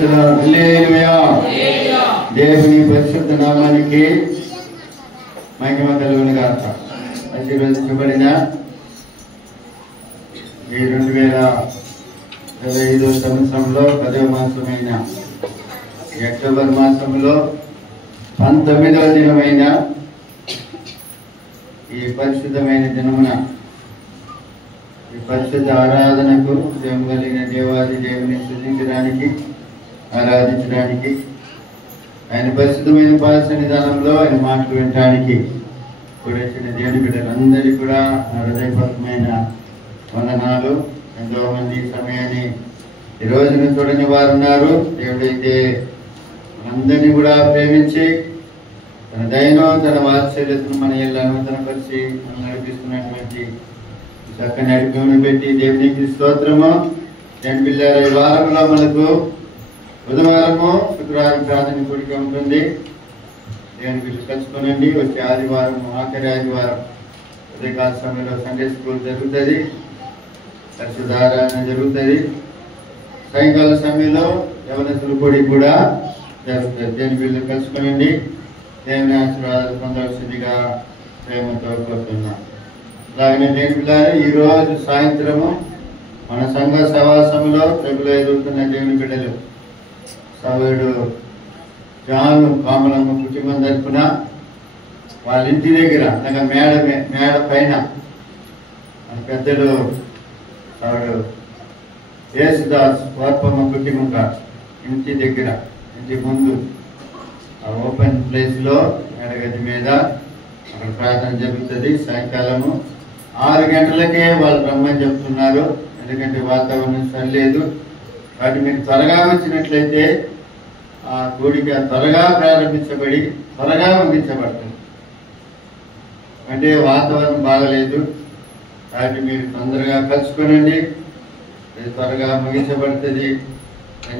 హల్లెలూయా. దేవుని పరిశుద్ధ నామానికి మహిమ కలుగును గాక. ఆశీర్వదించబడిన ఈ 2025 సంవత్సరంలో 10వ మాసమైన అక్టోబర్ మాసంలో 19వ దినమైన ఈ పరిశుద్ధమైన దినమున ఈ పరిశుద్ధ ఆరాధనకు జయం కలిగిన దేవాది దేవుని స్తుతించడానికి ఆరాధించడానికి ఆయన పరిశుద్ధమైన పాద సన్నిధానంలో ఆయన మాటలు వినడానికి కూడొచ్చిన దేవుని బిడ్డలందరికీ కూడా హృదయపూర్వకమైన వందనాలు. ఎంతో మంది సమయాన్ని ఈ రోజున చూడని వారు ఉన్నారు. దేవుడైతే అందరినీ కూడా ప్రేమించి తన దయను తన వాత్సల్యతను మన ఇళ్లను తనపరిచి మనం నడిపిస్తున్నటువంటి చక్కని అడుగుని పెట్టి దేవునికి స్తోత్రము. నేను పిల్లలు ఈ వారంలో మనకు బుధవారము శుక్రవారం ప్రార్థన కూడిక ఉంటుంది. దేవుని పిల్లలు కలుసుకోనండి. వచ్చే ఆదివారం ఆఖరి ఆదివారం ఉదయకాల సమయంలో సండే స్కూల్ జరుగుతుంది, పరిశుద్ధారాధన జరుగుతుంది. సాయంకాల సమయంలో యవనస్తుల కూడి కూడా జరుగుతుంది. దేవుని పిల్లలు కలుసుకోనండి. దేవుని ఆశీర్వాదాలు పొందవలసిందిగా ప్రేమతో కోరుతున్నాం. అలాగనే దేవుని పిల్లలు ఈ రోజు సాయంత్రము మన సంఘ సవాసంలో ప్రభులో ఎదుగుతున్న దేవుని బిడ్డలు సభ్యుడు జాన్ కామలమ్మ కుటుంబం తరపున వాళ్ళ ఇంటి దగ్గర అనగా మేడ పైన మన పెద్దలు సభ్యుడు యేసుదాస్ వార్పమ్మ కుటుంబం ఇంటి దగ్గర ఇంటి ముందు ఆ ఓపెన్ ప్లేస్ లో మేడగది మీద అక్కడ ప్రార్థన జరుగుతుంది. సాయంకాలము 6 గంటలకే వాళ్ళు రమ్మని చెప్తున్నారు. ఎందుకంటే వాతావరణం సరిలేదు. వాటి మీరు త్వరగా వచ్చినట్లయితే ఆ కూడిక త్వరగా ప్రారంభించబడి త్వరగా ముగించబడుతుంది. అంటే వాతావరణం బాగలేదు వాటి మీరు తొందరగా కలుసుకునండి. అది త్వరగా ముగించబడుతుంది.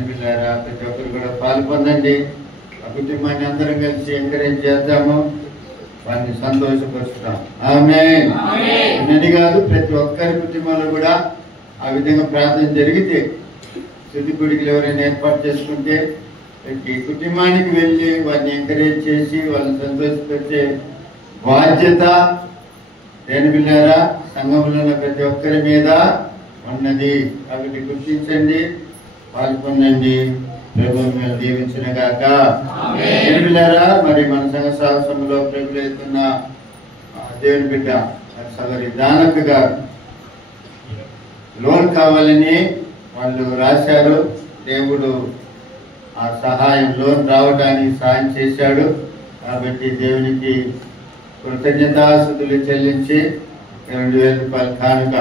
పిల్లారా ప్రతి ఒక్కరు కూడా పాల్పొందండి. ఆ కుటుంబాన్ని అందరం కలిసి ఎంకరేజ్ చేద్దాము, వారిని సంతోషపరుస్తాం. ఆమేన్. అన్నది కాదు, ప్రతి ఒక్కరి కుటుంబంలో కూడా ఆ విధంగా ప్రార్థన జరిగితే శుద్ధి గుడికి ఎవరైనా ఏర్పాటు చేసుకుంటే ప్రతి కుటుంబానికి వెళ్ళి వారిని ఎంకరేజ్ చేసి వాళ్ళని సంతోషపెట్టే బాధ్యత దేని పిల్లారా సంఘంలో ఉన్న ప్రతి ఒక్కరి మీద ఉన్నది. కాబట్టి గుర్తించండి, పాల్పొందండి. ప్రభు మీరు దీవించిన గాక. పిల్లారా మరి మన సంఘ సాహసంలో ప్రభులు ఎత్తున్న దేవుని బిడ్డ సగరి దానక గారు లోన్ కావాలని వాళ్ళు రాశారు. దేవుడు ఆ సహాయం లోన్ రావడానికి సహాయం చేశాడు. కాబట్టి దేవునికి కృతజ్ఞతాస్తుతులు చెల్లించి 2000 రూపాయల కానుక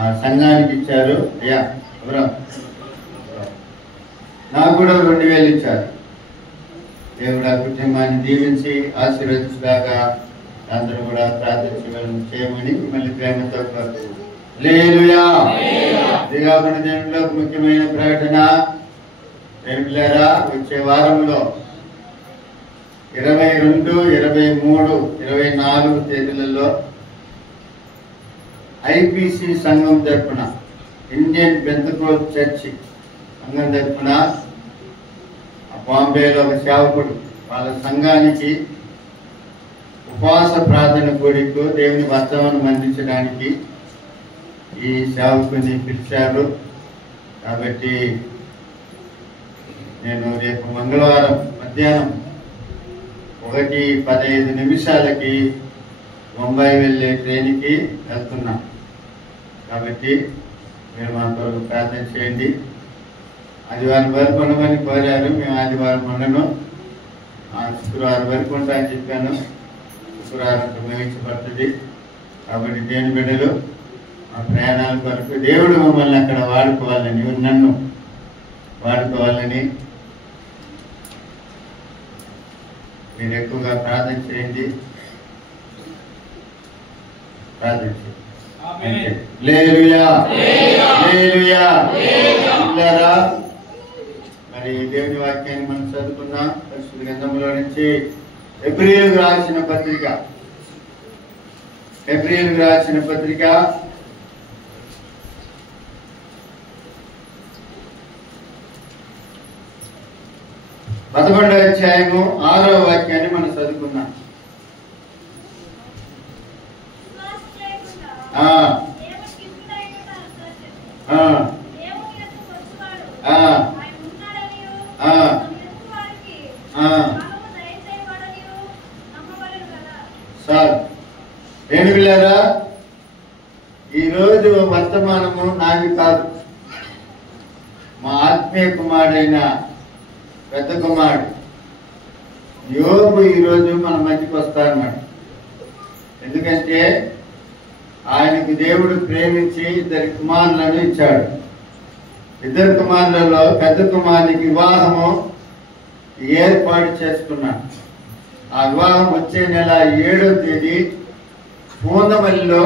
ఆ సంఘానికి ఇచ్చారు. అయ్యా ఎవరో నాకు కూడా 2000 ఇచ్చారు. దేవుడు ఆ కుటుంబాన్ని దీవించి ఆశీర్వదించగా అందరూ కూడా ప్రార్థించగలను చేయమని మిమ్మల్ని ప్రేమతో కోరుతున్నాను. హల్లెలూయా. దేవుడిలో ముఖ్యమైన ప్రకటన పిల్లరా వచ్చే వారంలో 22, 23, 24 తేదీలలో ఐపీసీ సంఘం తరపున ఇండియన్ పెంతెకోస్త్ చర్చి సంఘం తరపున బాంబేలో ఒక సేవకుడు వాళ్ళ సంఘానికి ఉపవాస ప్రార్థన కూడికు దేవుని వర్తమానం అందించడానికి ఈ సేవకుని పిలిచారు. కాబట్టి నేను రేపు మంగళవారం మధ్యాహ్నం 1:15 ముంబై వెళ్ళే ట్రైన్కి వెళ్తున్నా. కాబట్టి మీరు మా కొరకు ప్రార్థన చేయండి. ఆదివారం వరకు ఉండమని కోరారు. మేము ఆదివారం ఉండను, శుక్రవారం వరకు ఉంటా అని చెప్పాను. శుక్రవారం ముగించబడుతుంది. కాబట్టి దేవుని బిడ్డలు ఆ ప్రయాణాల కొరకు దేవుడు మమ్మల్ని అక్కడ వాడుకోవాలని, నన్ను వాడుకోవాలని మీరు ఎక్కువగా ప్రార్థన చేయండి. హల్లెలూయా. హల్లెలూయా. మరి దేవుని వాక్యాన్ని మనం చదువుకున్నాం. పరిశుద్ధ గ్రంథంలో నుంచి ఎబ్రీయులకు రాసిన పత్రిక 10 11వ అధ్యాయము 6వ వాక్యాన్ని మనం చదువుకున్నాం. సార్ ఏనుగులారా, ఈరోజు వర్తమానము నాది కాదు, మా ఆత్మీయ కుమారుడైన పెద్ద కుమారుడు యోబు ఈరోజు మన మధ్యకి వస్తారన్నమాట. ఎందుకంటే ఆయనకు దేవుడు ప్రేమించి 2 కుమారులను ఇచ్చాడు. 2 కుమారులలో పెద్ద కుమారునికి వివాహము ఏర్పాటు చేసుకున్నాడు. ఆ వివాహం వచ్చే నెల 7వ తేదీ పూందమల్లిలో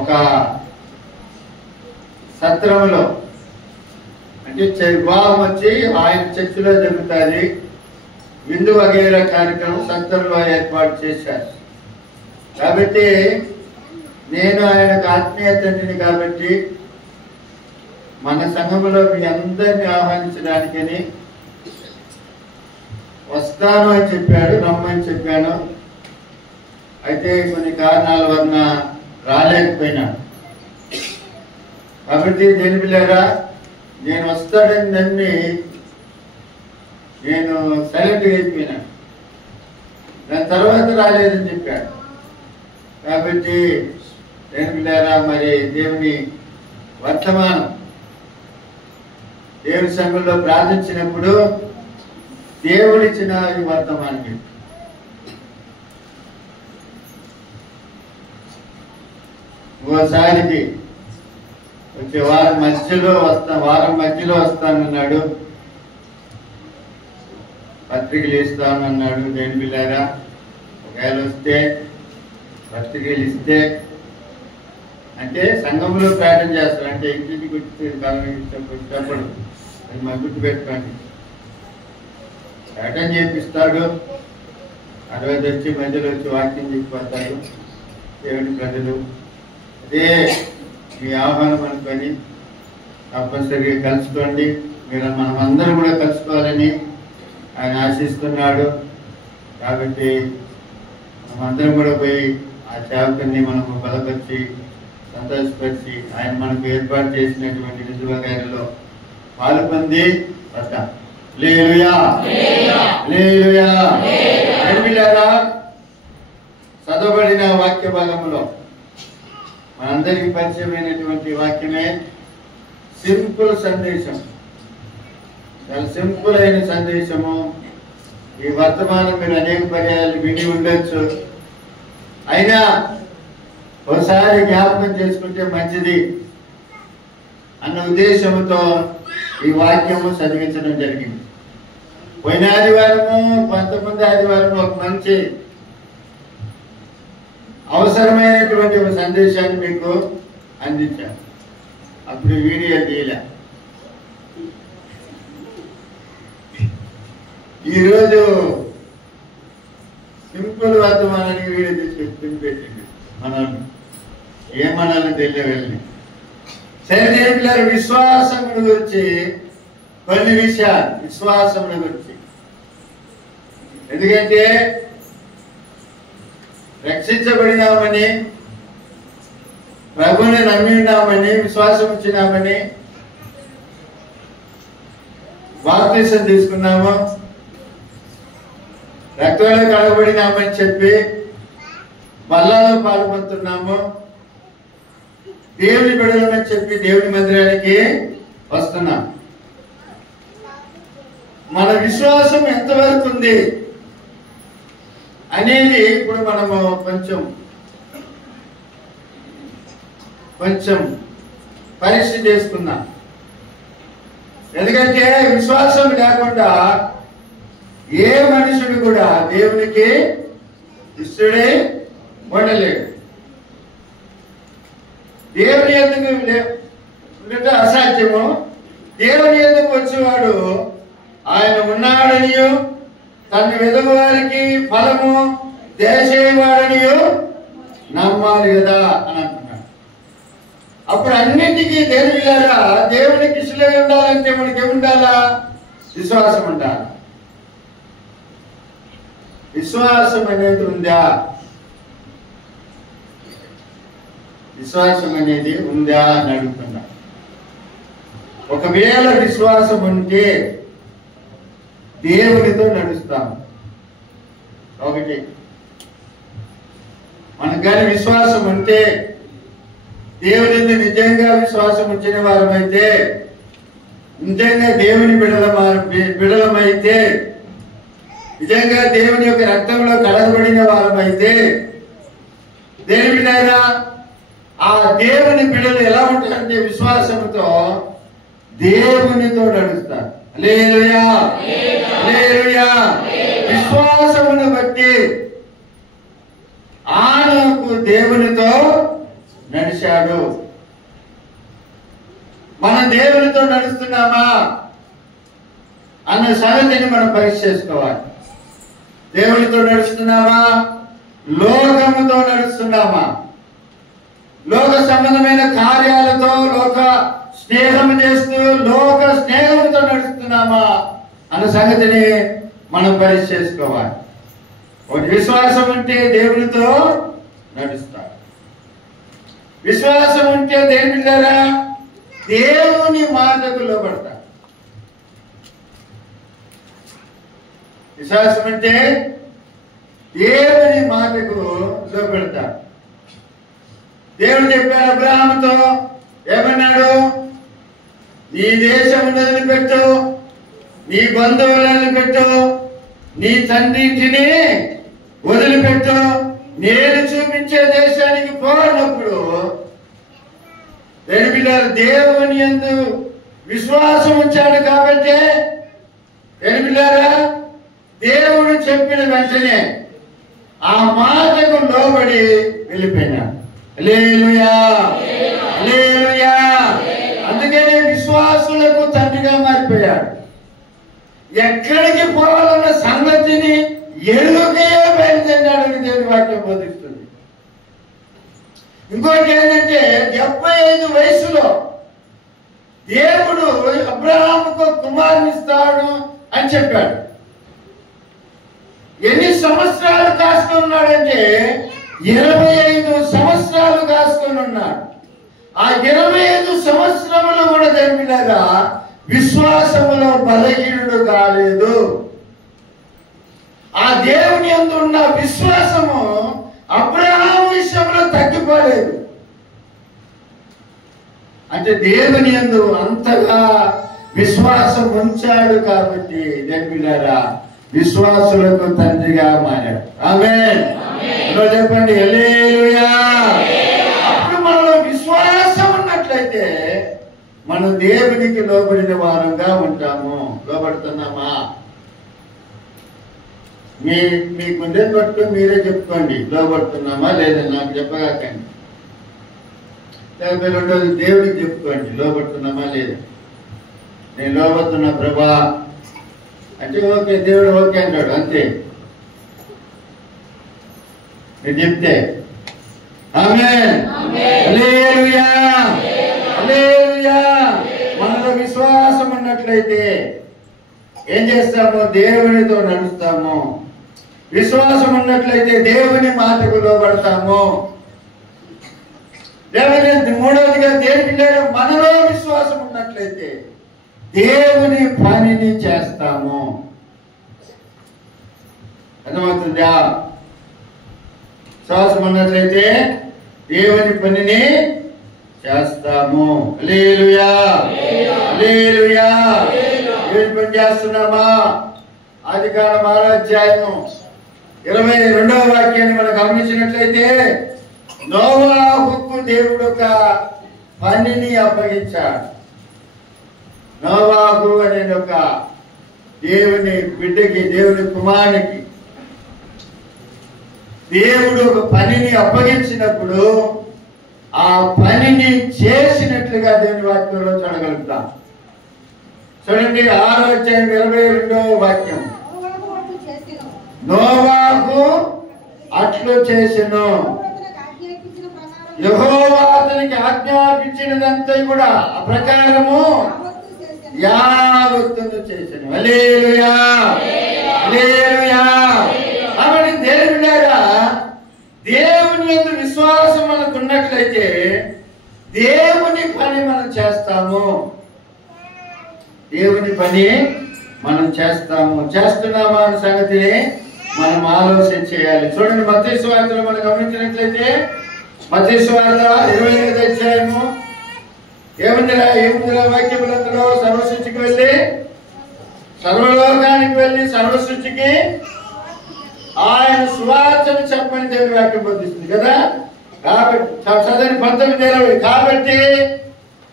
ఒక సత్రంలో, అంటే వివాహం వచ్చి ఆయన చర్చిలో జరుగుతుంది. విందు వగైరా కార్యక్రమం సత్రంలో ఏర్పాటు చేశారు. కాబట్టి నేను ఆయనకు ఆత్మీయ తండ్రిని కాబట్టి మన సంఘములో మీ అందరినీ ఆహ్వానించడానికని వస్తాను అని చెప్పాడు, రమ్మని చెప్పాను. అయితే కొన్ని కారణాల వలన రాలేకపోయినాడు. కాబట్టి దేని పిల్లరా, నేను వస్తాడని నమ్మి నేను సైలెంట్గా అయిపోయినాను. దాని తర్వాత రాలేదని చెప్పాడు. కాబట్టి దేని పిల్లరా, మరి దేవుని వర్తమానం దేవుని సంఘంలో ప్రార్థించినప్పుడు దేవుడిచ్చిన ఈ వర్తమానం ఓసారికి వచ్చే వారం మధ్యలో వస్తానన్నాడు, పత్రికలు ఇస్తానన్నాడు. దేని పిల్లారా, ఒకవేళ వస్తే పత్రికలు ఇస్తే అంటే సంఘంలో ప్రార్థన చేస్తారు, అంటే ఇంటికి వచ్చేటప్పుడు అది మా గుర్తు పెట్టుకోండి. ప్రార్థన చేపిస్తాడు, 60 వచ్చి మధ్యలో వచ్చి వాక్యం చెప్పిపోతాడు దేవుని ప్రజలు. అదే మీ ఆహ్వానం అనుకొని తప్పనిసరిగా కలుసుకోండి. మీరు మనం అందరం కూడా కలుసుకోవాలని ఆయన ఆశిస్తున్నాడు. కాబట్టి మనమందరం కూడా పోయి ఆ సేవకుని మనము బలపరిచి సంతోషపరిచి ఆయన మనకు ఏర్పాటు చేసినటువంటి నిజవగారిలో పాలు పొంది వస్తాం. హల్లెలూయా, హల్లెలూయా. పిల్లారా, చదవబడిన వాక్య భాగంలో మనందరికీ పరిచయమైనటువంటి వాక్యమే సింపుల్ సందేశం. చాలా సింపుల్ అయిన సందేశము. ఈ వర్తమానం మీరు అనేక పర్యాయాలు విని ఉండొచ్చు, అయినా ఒకసారి జ్ఞాపకం చేసుకుంటే మంచిది అన్న ఉద్దేశంతో ఈ వాక్యము చదివించడం జరిగింది. పోయిన ఆదివారము, 19 ఆదివారము ఒక మంచి అవసరమైనటువంటి ఒక సందేశాన్ని మీకు అందించాను. అప్పుడు వీడియో తీయలే. ఈరోజు సింపుల్ వర్తమానానికి వీడియో తీసుకొచ్చి పెట్టింది. మనం ఏమనాలని తెలియవెళ్ళి సరే పిల్లలు, విశ్వాసముల గురించి కొన్ని విషయాలు. విశ్వాసముల గురించి ఎందుకంటే రక్షించబడినామని, ప్రభువుని నమ్మినామని, విశ్వాసం ఇచ్చినామని, బాప్తిసం తీసుకున్నాము, రక్తంలో కడగబడినామని చెప్పి బల్లాలో పాల్గొంటున్నాము, దేవుని బిడ్డలమని చెప్పి దేవుని మందిరానికి వస్తున్నాం. మన విశ్వాసం ఎంతవరకు ఉంది అనేది ఇప్పుడు మనము కొంచెం పరీక్ష చేసుకున్నాం. ఎందుకంటే విశ్వాసం లేకుండా ఏ మనుషుడు కూడా దేవునికి ఇష్టడే ఉండలేడు. దేవుని ఎందుకు ఉండటం అసాధ్యము. దేవుని ఎందుకు వచ్చేవాడు ఆయన ఉన్నాడనియు తను వెదుగు వారికి ఫలము దేశేవాడనియు నమ్మాలి కదా అని అంటున్నాడు. అప్పుడు అన్నిటికీ దేవుని ద్వారా దేవునికి ఇష్టలై ఉండాలంటే మనకి ఏముండాలా? విశ్వాసం అంటారు. విశ్వాసం అనేది ఉందా? విశ్వాసం అనేది ఉందా అని అడుగుతున్నా. ఒకవేళ విశ్వాసం ఉంటే దేవునితో నడుస్తాం. ఒకటి, మనకు కానీ విశ్వాసం ఉంటే, దేవుని నిజంగా విశ్వాసం ఉంచిన వారమైతే, నిజంగా దేవుని బిడలమైతే, నిజంగా దేవుని యొక్క రక్తంలో కడగబడిన వారమైతే, దేని బిడ్డరా ఆ దేవుని బిడ్డలు ఎలా ఉంటారంటే విశ్వాసంతో దేవునితో నడుస్తారు. హల్లెలూయా, హల్లెలూయా. విశ్వాసమును బట్టి ఆనోకు దేవునితో నడిచాడు. మనం దేవునితో నడుస్తున్నామా అన్న సంగతిని మనం పరీక్ష చేసుకోవాలి. దేవునితో నడుస్తున్నామా, లోకముతో నడుస్తున్నామా? లోక సంబంధమైన కార్యాలతో లోక స్నేహం చేస్తూ లోక స్నేహంతో నడుస్తున్నామా అన్న సంగతిని మనం పరీక్ష చేసుకోవాలి. ఒకటి, విశ్వాసం ఉంటే దేవునితో నడుస్తారు. విశ్వాసం ఉంటే దేని ద్వారా దేవుని మాటకు లోబడతారు. విశ్వాసం అంటే దేవుని మాటకు లోబడతారు. దేవుడు చెప్పాడు అబ్రహాముతో, ఏమన్నాడు? నీ దేశం వదిలిపెట్టు, నీ బంధువులను వదిలిపెట్టు, నీ తండ్రిని వదిలిపెట్టు, నేను చూపించే దేశానికి పోనప్పుడు దేవుని యందు విశ్వాసం ఉంచాడు. కాబట్టి దేవుడు చెప్పిన వెంటనే ఆ మాటకు లోబడి వెళ్ళిపోయినాడు. హల్లెలూయా, హల్లెలూయా. అందుకనే విశ్వాసులకు తండ్రిగా మారిపోయాడు. ఎక్కడికి పోవాలన్న సంగతిని ఎరుకే బయలుదేరాడని దేవుని వాక్యం బోధిస్తుంది. ఇంకోటి ఏంటంటే 75 వయసులో దేవుడు అబ్రహాముకు కుమారుని ఇస్తాడు అని చెప్పాడు. ఎన్ని సంవత్సరాలు కాసుకొని ఉన్నాడంటే 25 సంవత్సరాలు కాసుకొని ఉన్నాడు. ఆ 25 సంవత్సరములు కూడా దేవునిలాగా విశ్వాసములో బలహీనుడు కాలేదు. ఆ దేవుని యందు ఉన్న విశ్వాసము అబ్రహాము విషయంలో తగ్గిపోలేదు. అంటే దేవుని యందు అంతగా విశ్వాసం ఉంచాడు. కాబట్టి దేవునిలాగా విశ్వాసులకు తండ్రిగా మారాడు. ఆమేన్. చెప్పండి హల్లెలూయా. అప్పుడు మనలో విశ్వాసం ఉన్నట్లయితే మనం దేవునికి లోబడిన వారంగా ఉంటాము. లోబడుతున్నామా? మీ గుండెని పట్టుకొని మీరే చెప్పుకోండి, లోబడుతున్నామా లేదని. నాకు చెప్పగాకండి. లేకపోతే రెండోది దేవుడికి చెప్పుకోండి, లోబడుతున్నామా లేదా. నేను లోబడుతున్నా ప్రభా అంటే ఓకే, దేవుడు ఓకే అంటాడు, అంతే. నేను చెప్తే ఆమేన్, హల్లెలూయా, హల్లెలూయా. మనలో విశ్వాసం ఉన్నట్లయితే ఏం చేస్తాము? దేవునితో నడుస్తాము. విశ్వాసం ఉన్నట్లయితే దేవుని మాటకు లోబడతాము. మూడవదిగా దేవుని మనలో విశ్వాసం ఉన్నట్లయితే దేవుని పనిని చేస్తాము. అర్థమవుతుందా? విశ్వాసం ఉన్నట్లయితే దేవుని పనిని చేస్తాము. హల్లెలూయా, హల్లెలూయా. దేవుని పని చేస్తున్నామా? ఆదికాండం 6వ అధ్యాయము 22వ వాక్యాన్ని మనం గమనించినట్లయితే నోవాహుకు దేవుడు ఒక పనిని అప్పగించాడు. నోవాహు అనే ఒక దేవుని బిడ్డకి, దేవుని కుమారునికి దేవుడు ఒక పనిని అప్పగించినప్పుడు ఆ పనిని చేసినట్లుగా దేవుని వాక్యంలో చూడగలుగుతాం. చూడండి 6వ అధ్యాయం 22వ వాక్యం. నోవాహు అట్లు చేసెను, యెహోవా అతనికి ఆజ్ఞాపించినదంతా కూడా ఆ ప్రకారము యావత్తును చేశాను. హల్లెలూయా, హల్లెలూయా. కాబట్టి దేవుడారా, దేవుని యందు విశ్వాసం మనకు ఉన్నట్లయితే దేవుని పని మనం చేస్తాము. దేవుని పని మనం చేస్తున్నామా అనే సంగతిని మనం ఆలోచన చేయాలి. చూడండి, మత్తయి సువార్తలో మనం గమనించినట్లయితే మత్తయి సువార్త 25వ అధ్యాయము ఏముందిరా వాక్యములందులో సర్వసృష్టికి వెళ్ళి సర్వలోకానికి వెళ్ళి సర్వసృష్టికి ఆయన సువార్తను చెప్పని దేవుని వాక్యం బోధిస్తుంది కదా. కాబట్టి చదవని 19:20. కాబట్టి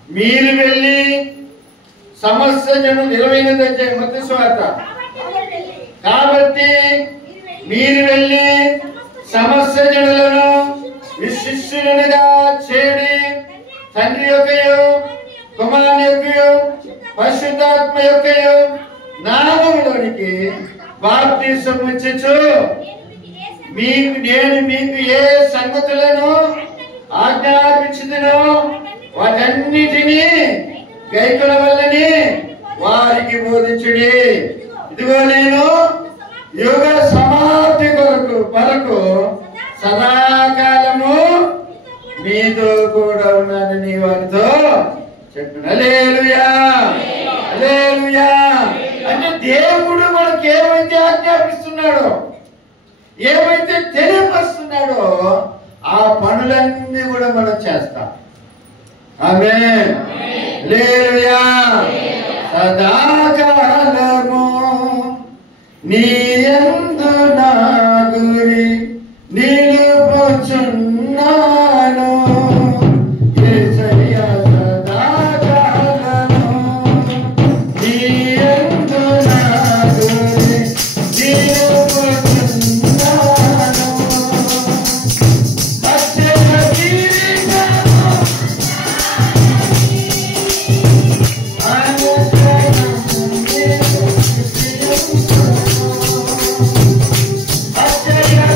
మీరు వెళ్ళి సమస్త జనం 28వ అధ్యాయం మత్తయి సువార్త. కాబట్టి మీరు వెళ్ళి సమస్త జనులను శిష్యులుగా చేడి తండ్రి యొక్కయు కుమారుని యొక్కయు పరిశుద్ధాత్మ యొక్కయు నామములోనికి బాప్తిసము ఇచ్చుచు నేను మీకు ఏ సంగతులను ఆజ్ఞాపించుదునో వాటన్నిటినీ గైకొనవలెనని వారికి బోధించుడి. ఇదిగో నేను యుగ సమాప్తి వరకు సదాకాలము మీతో కూడా ఉన్నానని వారితో చెప్పిన. హల్లెలూయా, హల్లెలూయా. అంటే దేవుడు మనకి ఏమైతే ఆజ్ఞాపిస్తున్నాడో, ఏమైతే తెలియపరుస్తున్నాడో ఆ పనులన్నీ కూడా మనం చేస్తాం. ఆమేన్, హల్లెలూయా. సదాకాలము నీ యందు నా గురి నిలుపుచున్నాను. యేసయ్యా, సదాకాలము నీ యందు నా గురి నిలుపుచున్నాను. అక్షయ కిరీటము అక్షయ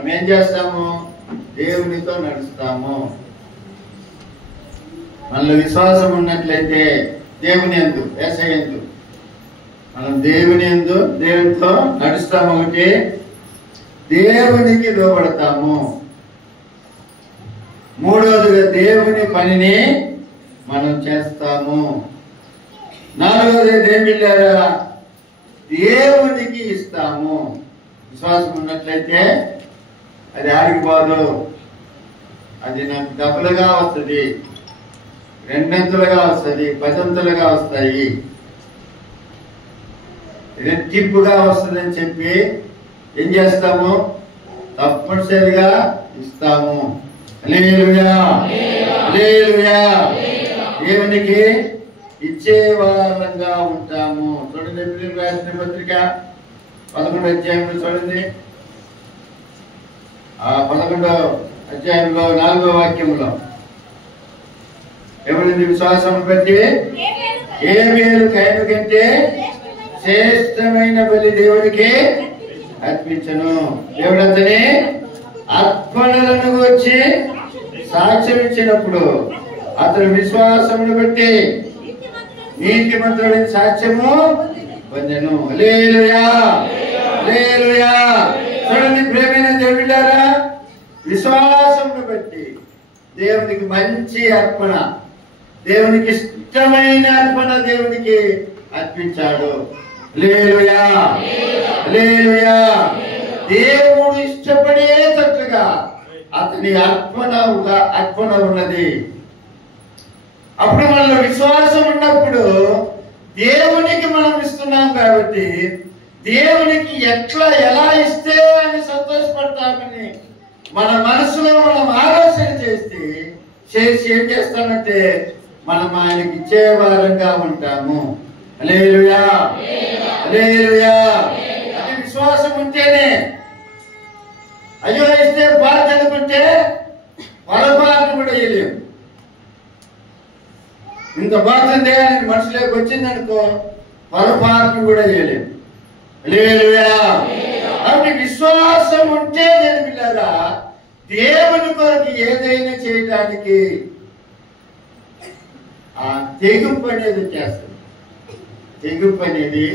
మనం ఏం చేస్తాము? దేవునితో నడుస్తాము. మనలో విశ్వాసం ఉన్నట్లయితే దేవుని యందు, యేసయ్య యందు మనం దేవుని యందు దేవునితో నడుస్తాము. ఒకటి, దేవునికి లోబడతాము. మూడవదిగా దేవుని పనిని మనం చేస్తాము. నాలుగవది దేవుళ్ళారా, దేవునికి ఇస్తాము. విశ్వాసం ఉన్నట్లయితే అది ఆగిపోదు. అది నాకు డబ్బులుగా వస్తుంది, రెండంతులుగా వస్తుంది, పదంతులుగా వస్తాయి, రెట్టింపుగా వస్తుందని చెప్పి ఏం చేస్తాము? తప్పనిసరిగా ఇస్తాము. హల్లెలూయా, హల్లెలూయా. దేవునికి ఇచ్చే వారంగా ఉంటాము. చూడండి, ఎబ్రీయులకు రాసిన పత్రిక 11వ అధ్యాయంలో చూడండి. ఆ 11వ అధ్యాయంలో 4వ వాక్యంలో ఎవరిని విశ్వాసం బట్టి హేబెలు కయీను కంటే శ్రేష్టమైన బలి దేవునికి అర్పించను. దేవుడు అతని అర్పణలను వచ్చి సాక్ష్యం ఇచ్చినప్పుడు అతని విశ్వాసమును బట్టి నీతిమంతుడని సాక్ష్యము పొందెను. హల్లెలూయా, హల్లెలూయా. చూడండి ప్రియమైన దేవుళ్ళారా, విశ్వాసమును బట్టి దేవునికి మంచి అర్పణ, దేవునికి ఇష్టమైన అర్పణ దేవునికి అర్పించాడు. హల్లెలూయా, హల్లెలూయా. దేవుడు ఇష్టపడేటట్లుగా అతని అర్పణ ఉన్నది. అప్పుడు మనలో విశ్వాసం ఉన్నప్పుడు దేవునికి మనం ఇస్తున్నాం కాబట్టి దేవునికి ఎలా ఇస్తే అని సంతోషపడతామని మన మనసులో మనం ఆలోచన చేసి ఏం చేస్తామంటే మనం ఆయనకి ఇచ్చే వారంగా ఉంటాము. హల్లెలూయా, హల్లెలూయా. అది విశ్వాసం ఉంటేనే. అయ్యో ఇస్తే బాధ్యత అనుకుంటే పొరపాటు కూడా వేయలేము. ఇంత బాగుందే అని మనసులోకి వచ్చిందనుకో పొరపాటు కూడా వేయలేము. హల్లెలూయా. కాబట్టి విశ్వాసం ఉంటే పిల్లరా దేవుని కొరకు ఏదైనా చేయడానికి ఆ తెగుపు అనేది వచ్చేస్తుంది. తెగుపు అనేది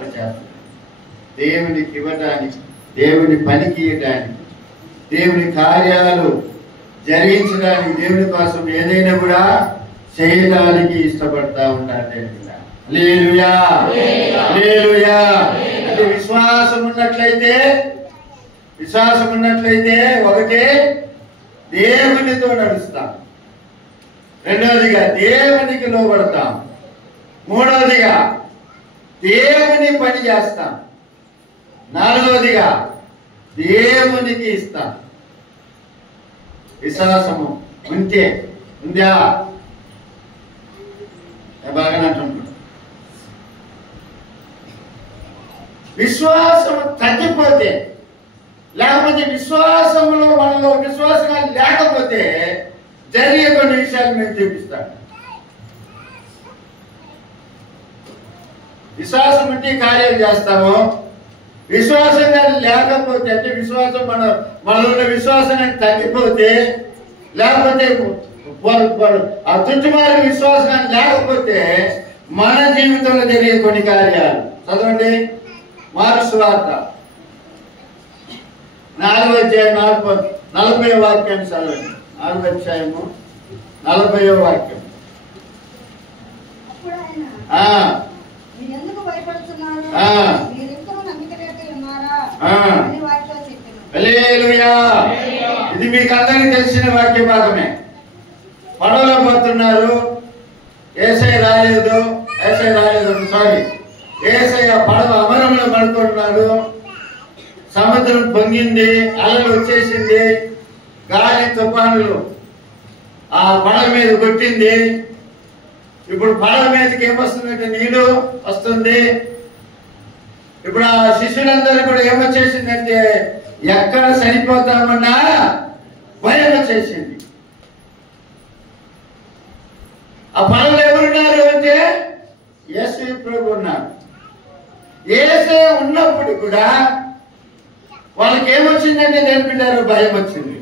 వచ్చేస్తుంది. దేవునికి ఇవ్వడానికి, దేవుని పనికి ఇవ్వడానికి, దేవుని కార్యాలు జరిగించడానికి, దేవుని కోసం ఏదైనా కూడా చేయడానికి ఇష్టపడతా ఉంటారు. హల్లెలూయా, హల్లెలూయా. అంటే విశ్వాసం ఉన్నట్లయితే ఒకటి దేవునితో నడుస్తాం, రెండవదిగా దేవునికి లోబడతాం, మూడవదిగా దేవుని పని చేస్తాం, నాలుగవదిగా దేవునికి ఇస్తాం. విశ్వాసము ఉందా? బాగానే అంటున్నాడు. విశ్వాసము తగ్గిపోతే, లేకపోతే విశ్వాసంలో మనలో విశ్వాసంగా లేకపోతే జరిగే కొన్ని విషయాలు మేము చూపిస్తాను. విశ్వాసం ఉంటే కార్యాలు చేస్తాము. విశ్వాసంగా లేకపోతే, అంటే విశ్వాసం మనలో ఉన్న విశ్వాసం తగ్గిపోతే, లేకపోతే ఆ చుట్టుమారి విశ్వాసం లేకపోతే మన జీవితంలో జరిగే కొన్ని కార్యాలు చదవండి. మార్కు సువార్త 4వ అధ్యాయం 40వ వాక్యాన్ని చదవండి. 4వ అధ్యాయము 40వ వాక్యం. హల్లెలూయా. ఇది మీకు అందరికీ తెలిసిన వాక్య భాగమే. పడవలో పోతున్నారు, యేసయ్య రాలేదు, యేసయ్య పడవ అమరంలో పడుకుంటున్నాడు. సముద్రం పొంగింది, అలలు వచ్చేసింది, గాలి తుఫానులు ఆ పడవ మీద కొట్టింది. ఇప్పుడు పడవ మీదకి ఏమొస్తుందంటే నీళ్లు వస్తుంది. ఇప్పుడు ఆ శిష్యులందరూ కూడా ఏమొచ్చేసిందంటే ఎక్కడ చనిపోతామన్నా భయం వచ్చేసింది. ఆ పడవలో ఎవరున్నారు అంటే యేసు ప్రభు ఉన్నారు. యేసే ఉన్నప్పుడు కూడా వాళ్ళకి ఏమొచ్చిందంటే నేర్పించారు, భయం వచ్చింది.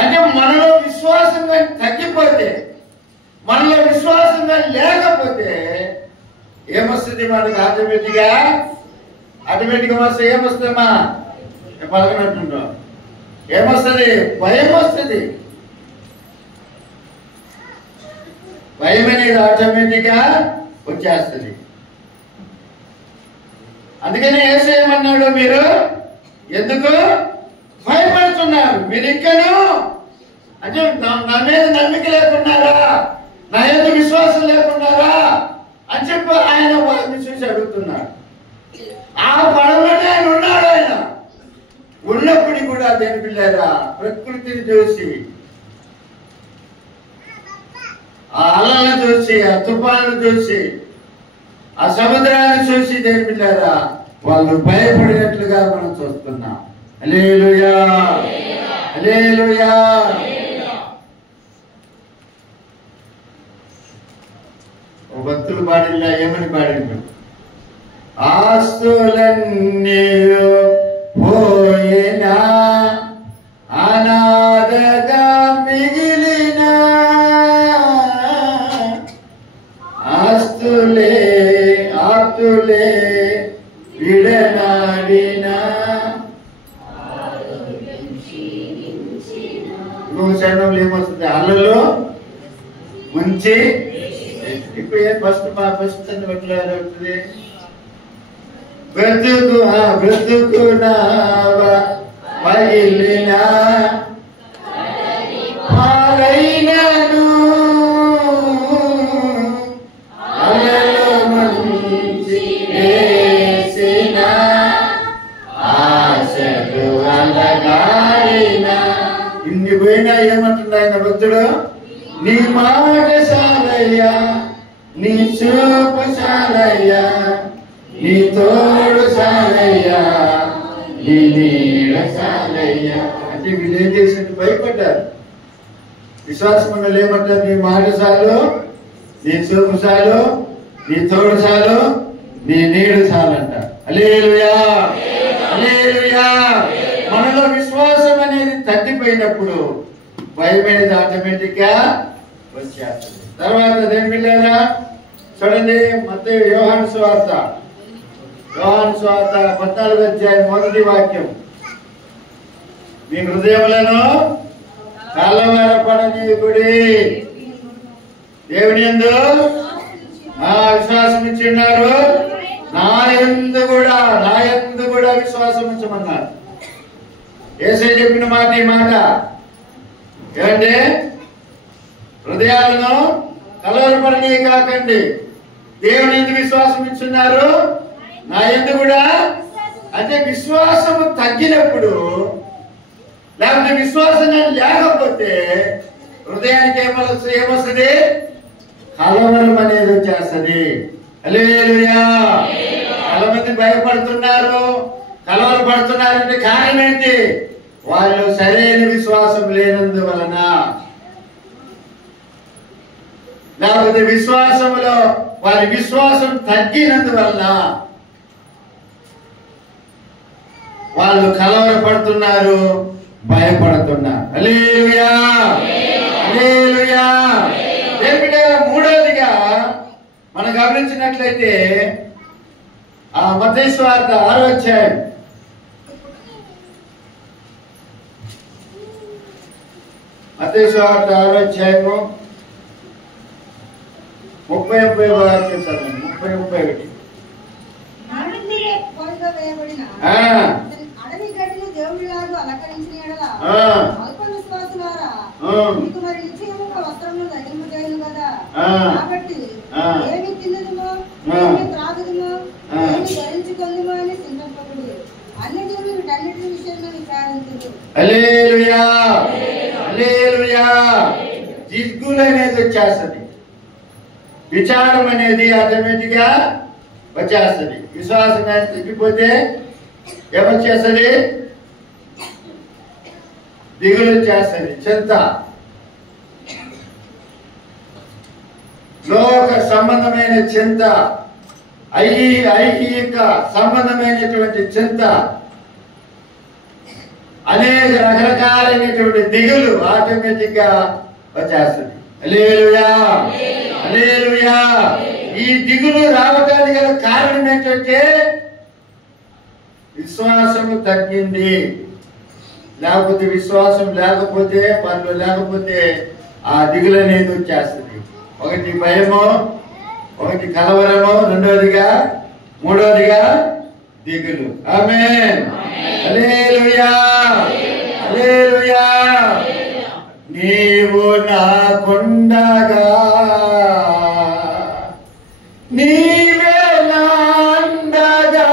అంటే మనలో విశ్వాసంగా తగ్గిపోతే, మనలో విశ్వాసంగా లేకపోతే ఏమొస్తుంది మనకు? ఆటోమేటిక్గా వస్తే ఏమొస్తుందమ్మా? పలకనట్టుంటాం. ఏమొస్తుంది? భయం వస్తుంది. భయం అనేది ఆటోమేటిక్గా వచ్చేస్తుంది. అందుకని ఏమన్నాడు, మీరు ఎందుకు భయపడుతున్నారు? మీరు ఇంకను అంటే నా మీద నమ్మిక లేకున్నారా, నా ఎందుకు విశ్వాసం లేకున్నారా అని చెప్పి ఆయన వారిని చూసి అడుగుతున్నాడు. ఆ పడవలోనే ఆయన ఉన్నాడు. ఆయన ఉన్నప్పుడు కూడా దేని పిల్లారా, ప్రకృతిని చూసి, ఆ అలలను చూసి, ఆ తుఫాను చూసి, ఆ సముద్రాన్ని చూసి దేని పిల్లారా వాళ్ళు భయపడినట్లుగా మనం చూస్తున్నాం. హల్లెలూయా, హల్లెలూయా. భక్తులు పాడిల్లా ఏమని పాడింది? ఆస్తులన్నీ పోయినా అనాథగా మిగిలిన ఆస్తులే విడనాడిన చరణంలో ఏమొస్తుంది? అల్లలో ముంచి. ఇప్పుడు ఫస్ట్ అవుతుంది, బ్రతుకునావా పగిలిన పాలైనను అలలో ముంచి వేసిన ఆశలు అలగాడిన. ఇన్ని పోయినా ఏమంటుంది ఆయన భక్తుడు? నీ మాట చాలయ్యా, నీ చూపు చాలయ్యా, నీ తోడు చాలయ్యా, నీ నీడ చాలయ్యా. అంటే వీళ్ళు ఏం చేసినట్టు భయపడ్డారు. విశ్వాసం ఉన్న ఏమంటారు? నీ మాట చాలు, నీ చూపు చాలు, నీ తోడు చాలు, నీ నీడు చాలంట. హల్లెలూయా, హల్లెలూయా. మనలో విశ్వాసం అనేది తగ్గిపోయినప్పుడు భయం అనేది ఆటోమేటిక్ గా వచ్చేస్తుంది. తర్వాత దేని పిల్లారా చూడండి, మత్తయి యోహాను సువార్త 14వ అధ్యాయం 1వ వాక్యం. మీ హృదయములను కలవరపడనీయకుడి, దేవుని యందు విశ్వాసం ఇచ్చిన్నారు, నా యందు కూడా విశ్వాసం ఉంచమన్నారు. యేసయ్య చెప్పిన మాట ఈ మాట ఏమంటే, హృదయాలను కలవరపడనీ కాకండి, దేవుని యందు విశ్వాసం ఇచ్చున్నారు, నా యందు కూడా. అంటే విశ్వాసము తగ్గినప్పుడు, లేకపోతే విశ్వాసం లేకపోతే హృదయానికి ఏమొస్తుంది? కలవరం అనేది వచ్చేస్తుంది. హల్లెలూయా. చాలా మంది భయపడుతున్నారు, కలవరపడుతున్నారంటే కారణం ఏంటి? వాళ్ళు సరైన విశ్వాసం లేనందువలన, లేకపోతే విశ్వాసంలో వారి విశ్వాసం తగ్గినందువలన వాళ్ళు కలవరపడుతున్నారు, భయపడుతున్నారు. హల్లెలూయా, హల్లెలూయా. మూడవదిగా మనం గమనించినట్లయితే మత్తయి సువార్త 6వ అధ్యాయం 6వ అధ్యాయము 30-31 వాక్యం చదవండి. 30-31. హల్లెలూయా, హల్లెలూయా. దిగులు అనేది వచ్చేస్తుంది, విచారం అనేది ఆటోమేటిక్ గా వచ్చేస్తుంది. విశ్వాసం తగ్గిపోతే ఏమొచ్చేస్తుంది? దిగులు వచ్చేస్తుంది, చింత, లోక సంబంధమైన చింత, ఐహిక సంబంధమైనటువంటి చింత అనేక రకరకాలైనటువంటి దిగులు ఆటోమేటిక్ గా వచ్చేస్తుంది. హల్లెలూయా, హల్లెలూయా. ఈ దిగులు రావడానికి గల కారణం ఏంటంటే విశ్వాసము తగ్గింది. లేకపోతే విశ్వాసం లేకపోతే, పనులు లేకపోతే ఆ దిగులు అనేది వచ్చేస్తుంది. ఒకటి భయము, ఒకటి కలవరము, రెండవదిగా మూడవదిగా దిగులు. ఆమేన్, హల్లెలూయా, హల్లెలూయా. నీవు నాకుండగా నీవే నాండగా,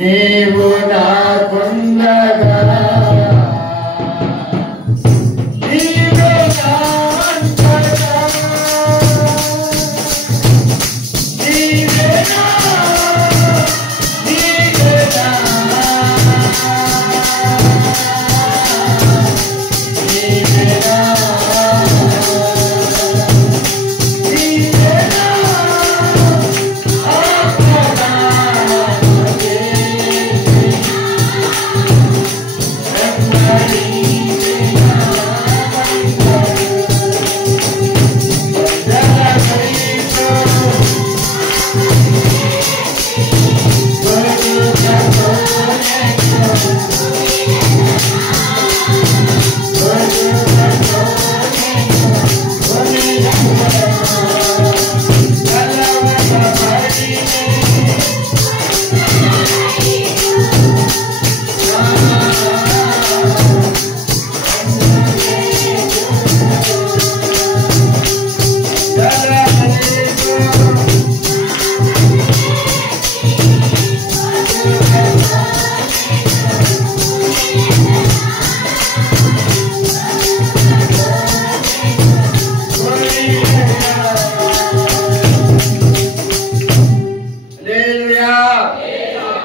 నీవు నాకుండగా నీవే నాండగా, నీవే నా, నీవే నా, నీవే నా, నీవే నా,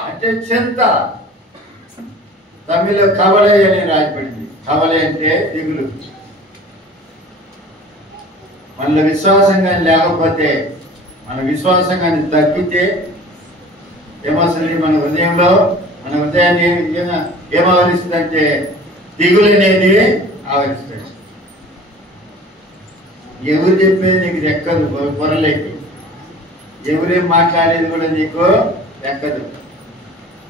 అంటే చింత. తమిళ కవలే అని రాయబడింది. కవలే అంటే దిగులు. మనలో విశ్వాసం కానీ లేకపోతే, మన విశ్వాసం కానీ తగ్గితే ఏమవుతుంది? మన హృదయంలో, మన హృదయాన్ని ఏమవరిస్తుందంటే దిగులు అనేది ఆవరిస్తుంది. ఎవరు చెప్పేది నీకు ఎక్కదు, పొరలేకి ఎవరేం మాట్లాడేది కూడా నీకు ఎక్కదు.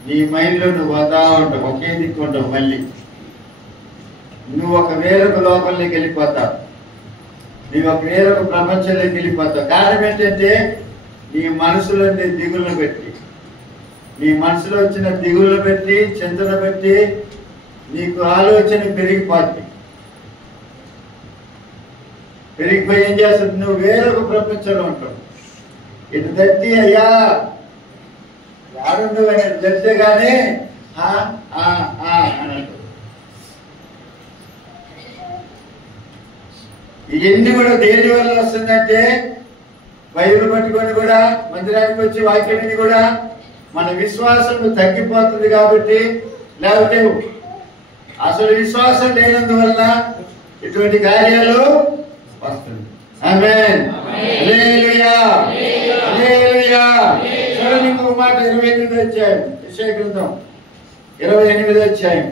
నీ మైండ్లో నువ్వు వదా ఉంటావు, ఒకే దిక్కుంటావు. మళ్ళీ నువ్వు ఒక వేరొక లోకంలోకి వెళ్ళిపోతావు, నువ్వు ఒక వేరొక ప్రపంచంలోకి వెళ్ళిపోతావు. కారణం ఏంటంటే నీ మనసులో దిగులను పెట్టి, నీ మనసులో వచ్చిన దిగులు పెట్టి, చింతన పెట్టి నీకు ఆలోచన పెరిగిపోతుంది. పెరిగిపోయి ఏం చేస్తుంది? నువ్వు వేరొక ప్రపంచంలో ఉంటావు. ఇది దత్తి అయ్యా యారుండు అనేది దత్తే కానీ అని అంటావు. ఇవన్నీ కూడా దేని వల్ల వస్తుందంటే బైబిల్ పట్టుకొని కూడా మందిరానికి వచ్చి వాక్యం మీద కూడా మన విశ్వాసం తగ్గిపోతుంది కాబట్టి. లేకపోతే అసలు విశ్వాసం లేనందువల్ల ఇటువంటి కార్యాలు వస్తుంది. ఆమేన్, హల్లెలూయా, హల్లెలూయా. చూడండి ఇంకొక మాట, 28వ అధ్యాయం, యెషయా గ్రంథం 28వ అధ్యాయం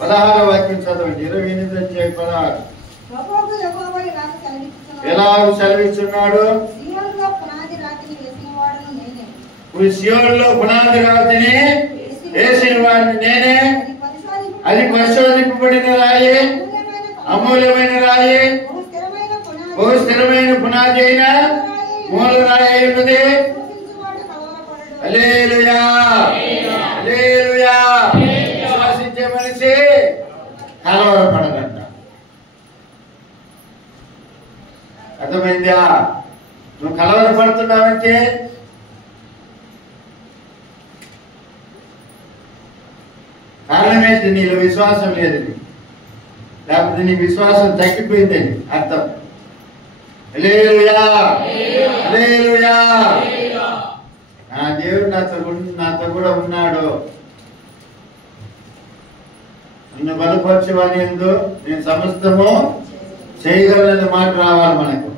16వ వాక్యం చదవండి. 28వ అధ్యాయం 16. ఎలాగ సెలవిస్తున్నాడు? సియోనులో పునాది రాతిని వేసిన వాడిని నేనే, అది పరిశోధింపబడిన రాయి, అమూల్యమైన రాయి, బహు స్థిరమైన పునాది అయిన మూల రాయి ఉన్నది. హల్లెలూయా, హల్లెలూయా. విశ్వసించే మనిషి కలవరపడదంట. అర్థమైందా? నువ్వు కలవరపడుతున్నావంటే కారణం ఏంటి? నీలో విశ్వాసం లేదని, లేకపోతే నీ విశ్వాసం తగ్గిపోయిందని అర్థం. హల్లెలూయా, హల్లెలూయా. నా దేవుడు నాతో కూడా ఉన్నాడు, నన్ను బలపరచువాని యందు నేను సమస్తము చేయగలనని మాట రావాలి మనకు.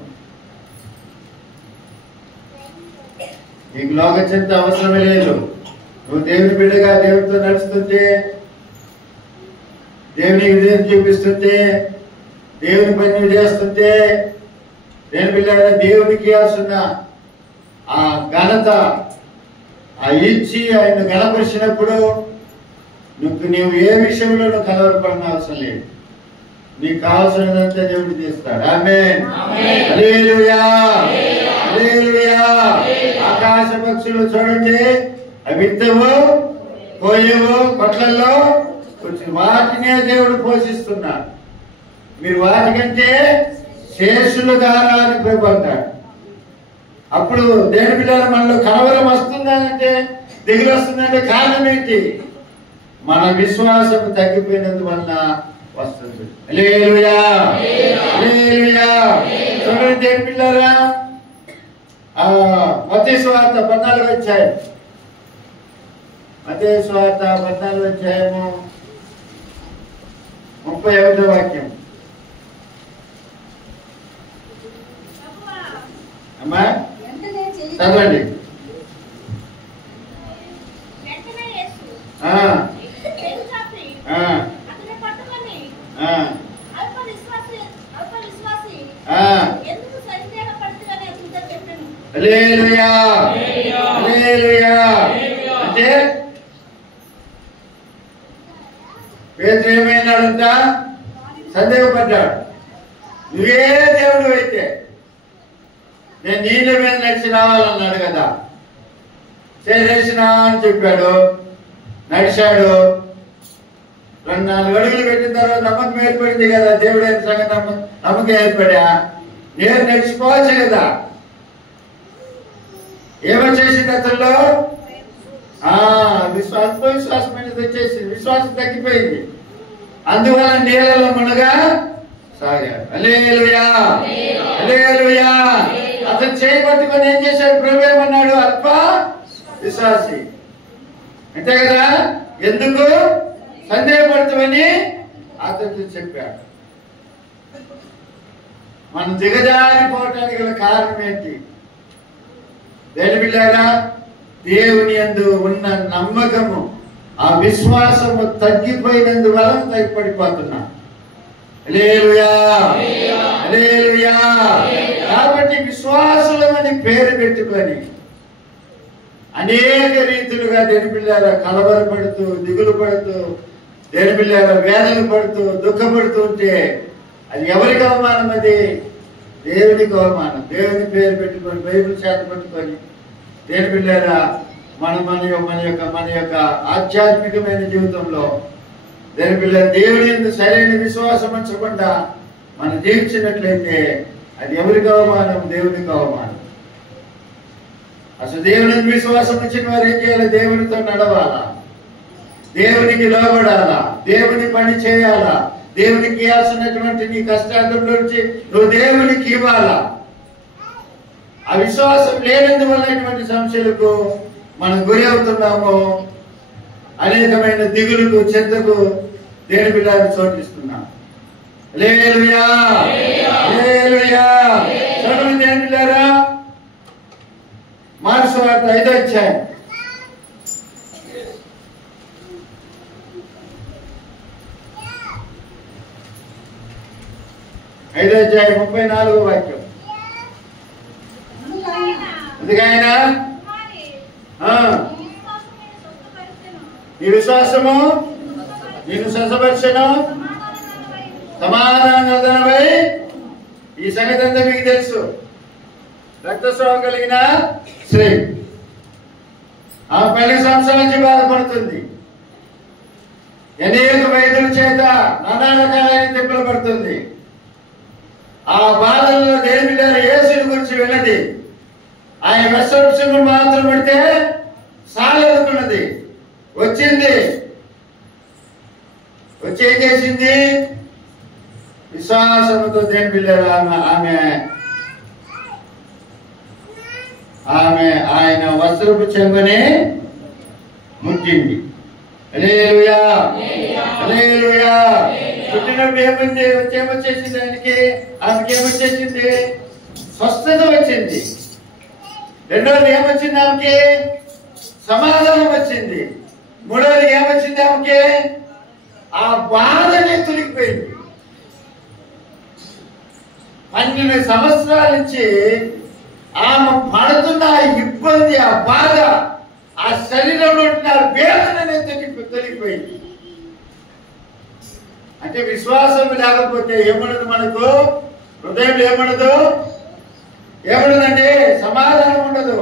నీకు లోక చింత అవసరమే లేదు. నువ్వు దేవుని బిడ్డగా దేవుడితో నడుస్తుంటే, దేవునికి విధేయత చూపిస్తుంటే, దేవుని పని నువ్వు చేస్తుంటే, దేవుని బిడ్డగా దేవునికి ఇవ్వాల్సిన ఆ ఘనత ఆ ఇచ్చి ఆయన గణపరిచినప్పుడు నీవు ఏ విషయంలో నువ్వు కలవరపడిన అవసరం లేదు. నీకు కావాల్సినదంతా దేవుడు తీస్తాడు. ఆమేన్. హల్లెలూయా, హల్లెలూయా. ఆకాశ పక్షులు చూడండి, అవి విత్తవు, కోయవు, కొట్లలో కొంచెం వాటినే దేవుడు పోషిస్తున్నాడు. మీరు వాటికంటే శేషులు గారా అని పేర్కొంటాడు. అప్పుడు దేవుని బిడ్డల మనలో కలవరం వస్తుందంటే, దిగులు వస్తుందంటే కారణం ఏంటి? మన విశ్వాసం తగ్గిపోయినందువలన వస్తుంది. హల్లెలూయా, హల్లెలూయా. చూడండి దేవుని బిడ్డలారా, మత్తయి సువార్త 14వ అధ్యాయం, మత్తయి సువార్త 14వ అధ్యాయము 31వ వాక్యం. అమ్మా చదవండి. హల్లెలూయా, హల్లెలూయా. అంటే పేతురు ఏమైనాడంట? సందేహపడ్డాడు. నువ్వే దేవుడు అయితే నేను నీళ్ళ మీద నడిచి రావాలన్నాడు కదా. చేసేసినా అని చెప్పాడు, నడిచాడు. 2-4 అడుగులు పెట్టిన తర్వాత నమ్మకం ఏర్పడింది కదా. దేవుడు అయిన సంగతి నమ్మకం ఏర్పడా. నేను నడిచిపోవచ్చు కదా. ఏమొచ్చేసింది అతనిలో? విశ్వాసం అనేది వచ్చేసింది. విశ్వాసం తగ్గిపోయింది. అందువల్ల నీళ్ళలో మునగా సాగాడు. హల్లెలూయా, హల్లెలూయా. అతను చేయబట్టుకొని ఏం చేశాడు? ప్రభు ఏమన్నాడు? అల్ప విశ్వాసి. అంతే కదా. ఎందుకు సందేహపడతామని అతనితో చెప్పాడు. మనం దిగజారిపోవటానికి గల కారణం ఏంటి? దేవుని బిడ్డలారా, దేవుని యందు ఉన్న నమ్మకము, ఆ విశ్వాసము తగ్గిపోయినందువలన తగ్గిపడిపోతున్నా. హల్లెలూయా, హల్లెలూయా. కాబట్టి విశ్వాసులమని పేరు పెట్టుకొని అనేక రీతులుగా దేవుని బిడ్డలారా కలవరపడుతూ, దిగులు పడుతూ, దేవుని బిడ్డలారా వేదన పడుతూ, దుఃఖపడుతూ ఉంటే అది ఎవరికి అవమానం? అది దేవునికి అవమానం. దేవుని పేరు పెట్టుకొని, బైబిల్ చేత పట్టుకొని దేవుని బిడ్డలారా మన యొక్క ఆధ్యాత్మికమైన జీవితంలో దేవుని బిడ్డలారా దేవుని సరైన విశ్వాసం ఉంచకుండా మనం జీవించినట్లయితే అది ఎవరికి అవమానం? దేవునికి అవమానం. అసలు దేవుని విశ్వాసం వచ్చిన వారు ఏం చేయాలి? దేవునితో నడవాలా, దేవునికి లోబడాలా, దేవుని పని చేయాలా, దేవునికి ఇవ్వాల్సినటువంటి నీ కష్టార్థంలో నుంచి నువ్వు దేవునికి ఇవ్వాలా. ఆ విశ్వాసం లేనందువల్లటువంటి సమస్యలకు మనం గురి అవుతున్నాము. అనేకమైన దిగులకు, చింతకు దేవుని బిడ్డలను చోటిస్తున్నాం. హల్లెలూయా, హల్లెలూయా. చదువు దేవుని బిడ్డలారా, మార్కు సువార్త 5వ అధ్యాయం 34వ వాక్యం. అందుకైన నీ విశ్వాసము నేను స్వస్థపరిచెను, సమాధానమై. ఈ సంగతి అంతా మీకు తెలుసు. రక్తస్రావం కలిగిన స్త్రీ ఆ 12 సంవత్సరాల నుంచి బాధపడుతుంది. అనేక వైద్యుల చేత నానా రకాలైన తిప్పలు పడుతుంది. ఆ బాధల్లో దేవుని బిడ్డ యేసుని గురించి విన్నది. ఆయన వస్త్రము మాత్రం పడితే సాలనుకున్నది. వచ్చింది, వచ్చి ఏం చేసింది? విశ్వాసముతో దేవుని బిడ్డ ఆమె ఆయన వస్త్రపు చెంగుని ముట్టింది. హల్లెలూయా, హల్లెలూయా. పుట్టినప్పుడు ఏమైంది? ఏమొచ్చేసింది? ఆమెకి ఏమొచ్చేసింది? స్వస్థత వచ్చింది. రెండోది ఏమొచ్చింది ఆమెకి? సమాధానం వచ్చింది. మూడోది ఏమొచ్చింది ఆమెకి? ఆ బాధనే తొలగిపోయింది. 12 సంవత్సరాల నుంచి ఆమె పడుతున్న ఆ ఇబ్బంది, ఆ బాధ, ఆ శరీరంలో ఉంటున్న వేదననే తొలగిపోయింది. అంటే విశ్వాసం లేకపోతే ఏముండదు మనకు? హృదయం ఏముండదు? ఏముండదండి? సమాధానం ఉండదు.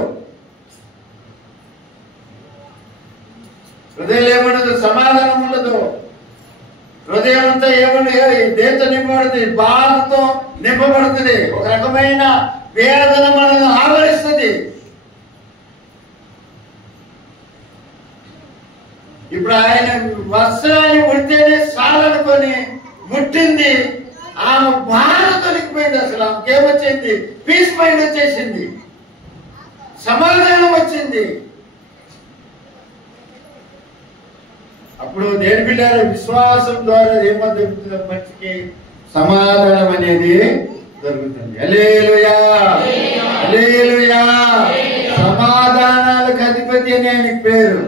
హృదయం ఏముండదు? సమాధానం ఉండదు. హృదయం అంతా దేంతో నింపబడుతుంది? బాధతో నింపబడుతుంది. ఒక రకమైన వేదన మనల్ని ఆవరిస్తుంది. ఇప్పుడు ఆయన వస్త్రాన్ని ముడితేనే చాలనుకొని ముట్టింది. ఆమె బాధ తొలగిపోయింది. అసలు ఆమెకేమొచ్చింది? పీస్ మైండ్ వచ్చేసింది, సమాధానం వచ్చింది. అప్పుడు దేని బిడ్డారు? విశ్వాసం ద్వారా ఏమో దొరుకుతుంది మనిషికి? సమాధానం అనేది దొరుకుతుంది. హల్లెలూయా, హల్లెలూయా. సమాధానాలకు అధిపతి అని ఆయనకి పేరు.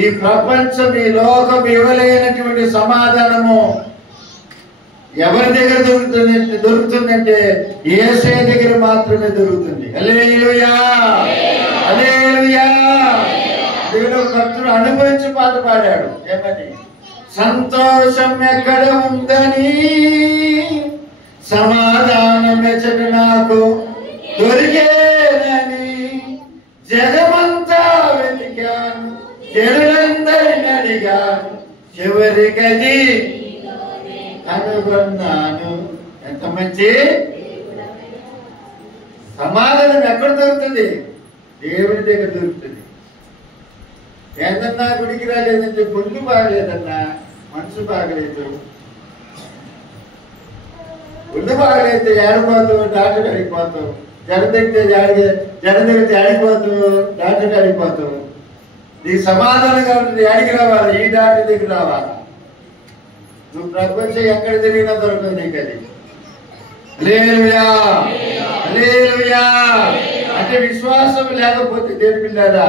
ఈ ప్రపంచం, ఈ లోకం ఇవ్వలేనటువంటి సమాధానము ఎవరి దగ్గర దొరుకుతుందంటే యేసయ్య దగ్గర మాత్రమే దొరుకుతుంది. హల్లెలూయా, హల్లెలూయా. దేవుడు భక్తుడు అనుభవించి పాట పాడాడు. ఏమని? సంతోషం ఎక్కడ ఉందని సమాధానం ఎచ్చట నాకు దొరికేదని జగమంతా వెతికాను, జనులందరిని అడిగాను, చివరికది కనుగొన్నాను. ఎంత మంచి సమాధానం ఎక్కడ దొరుకుతుంది? దేవుడి దగ్గర దొరుకుతుంది. ఏందన్నా గుడికి రాలేదంటే ఒళ్ళు బాగలేదన్నా, మనసు బాగలేదు. ఒళ్ళు బాగలేదు ఏడిపోతావు, డాక్టర్ అడిగిపోతావు. జనం దగ్గర ఆడిపోతావు, డాక్టర్ అడిగిపోతావు. నీకు సమాధానం కాబట్టి ఆడికి రావాలి, ఈ డాక్టర్ దగ్గర రావాలి. నువ్వు ప్రపంచం ఎక్కడ తిరిగినా దొరకదు నీకు అది. హల్లెలూయా, హల్లెలూయా. అంటే విశ్వాసం లేకపోతే దేవుని పిల్లారా,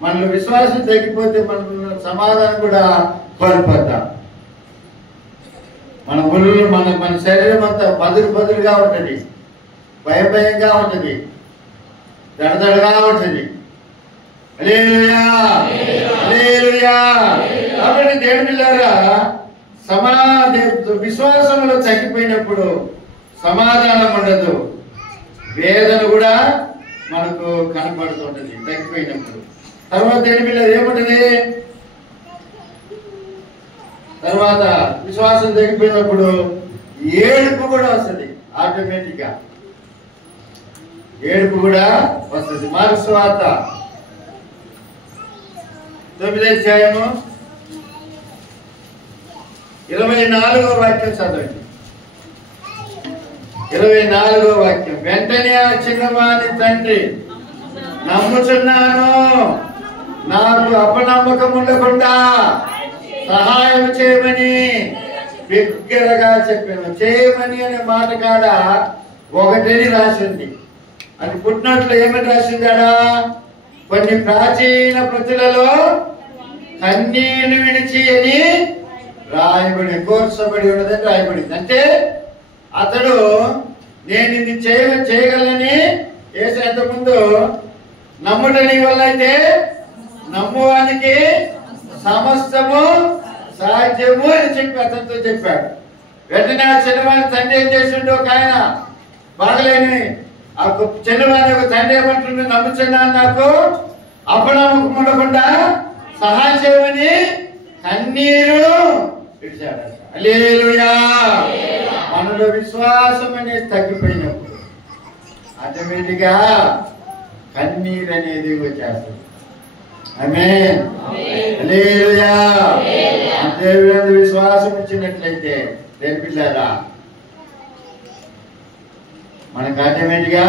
మనలో విశ్వాసం తగ్గిపోతే మన సమాధానం కూడా కోల్పోతాం. మన ఒళ్ళు, మన శరీరం అంతా బదులుగా ఉంటుంది, భయంగా ఉంటుంది, దడదడగా ఉంటుంది. హల్లెలూయా, హల్లెలూయా. కాబట్టి దేవుని పిల్లారా, విశ్వాసంలో తగ్గిపోయినప్పుడు సమాధానం ఉండదు, వేదన కూడా మనకు కనపడుతుంటది తగ్గిపోయినప్పుడు. తర్వాత దేని పిల్లలు ఏముంటది? తర్వాత విశ్వాసం తగ్గిపోయినప్పుడు ఏడుపు కూడా వస్తుంది. ఆటోమేటిక్ గా ఏడుపు కూడా వస్తుంది. మార్కు సువార్త 9వ అధ్యాయము 24వ వాక్యం చదవండి. 24వ వాక్యం. వెంటనే ఆ చిన్నవాని తండ్రి, నమ్ముచున్నాను, నాకు అపనమ్మకం ఉండకుండా సహాయం చేయమని బిగ్గరగా చెప్పాను. చేయమని అనే మాట కాడ ఒకటని రాసింది. అది పుట్టినట్లు ఏమని రాసిందాడా? కొన్ని ప్రాచీన ప్రతులలో కన్నీళ్లు విడిచి అని రాయబడి, కోర్చబడి ఉన్నదని రాయబడింది. అంటే అతడు నేను ఇది చేయగలని యేసు ముందు నమ్ముటని వల్ల అయితే నమ్మువానికి సమస్తము సాధ్యము అని చెప్పి అతనితో చెప్పాడు. వెంటనే ఆ చిన్నవాని తండ్రి ఏం చేసిండు? ఒక ఆయన బాగలేని ఆ చిన్నవాని ఒక తండ్రి ఏమంటుండే, నమ్ముచున్నాను, నాకు అపనమ్మకం ఉండకుండా సహాయం చేయమని కన్నీరు విడిచాడు. హల్లెలూయా. మనలో విశ్వాసం అనేది తగ్గిపోయినప్పుడు ఆటోమేటిక్ గా కన్నీరు అనేది వచ్చేస్తుంది. ఆమేన్, హల్లెలూయా. దేవుని విశ్వాసం ఇచ్చినట్లయితే దేని పిల్లారా, మనకు ఆటోమేటిక్ గా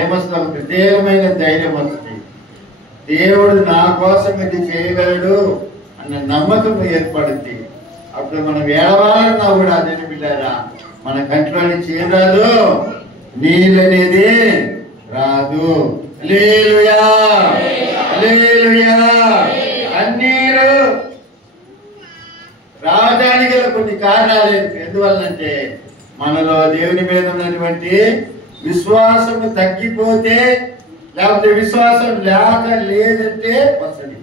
ఏమొస్తుంది? ఒక ప్రత్యేకమైన ధైర్యం వస్తుంది. దేవుడు నా కోసం ఇది చేయగలడు అన్న నమ్మకం ఏర్పడుద్ది. అప్పుడు మనం ఏడవాలన్నా కూడా దేని పిల్లారా మన కంట్లోని చీరాలు నీళ్ళు అనేది రాదు. హల్లెలూయా, హల్లెలూయా. కన్నీరు రావడానికి గల కొన్ని కారణాలు ఎందువల్లంటే మనలో దేవుని మీద ఉన్నటువంటి విశ్వాసము తగ్గిపోతే, లేకపోతే విశ్వాసం లేదంటే వస్తుంది.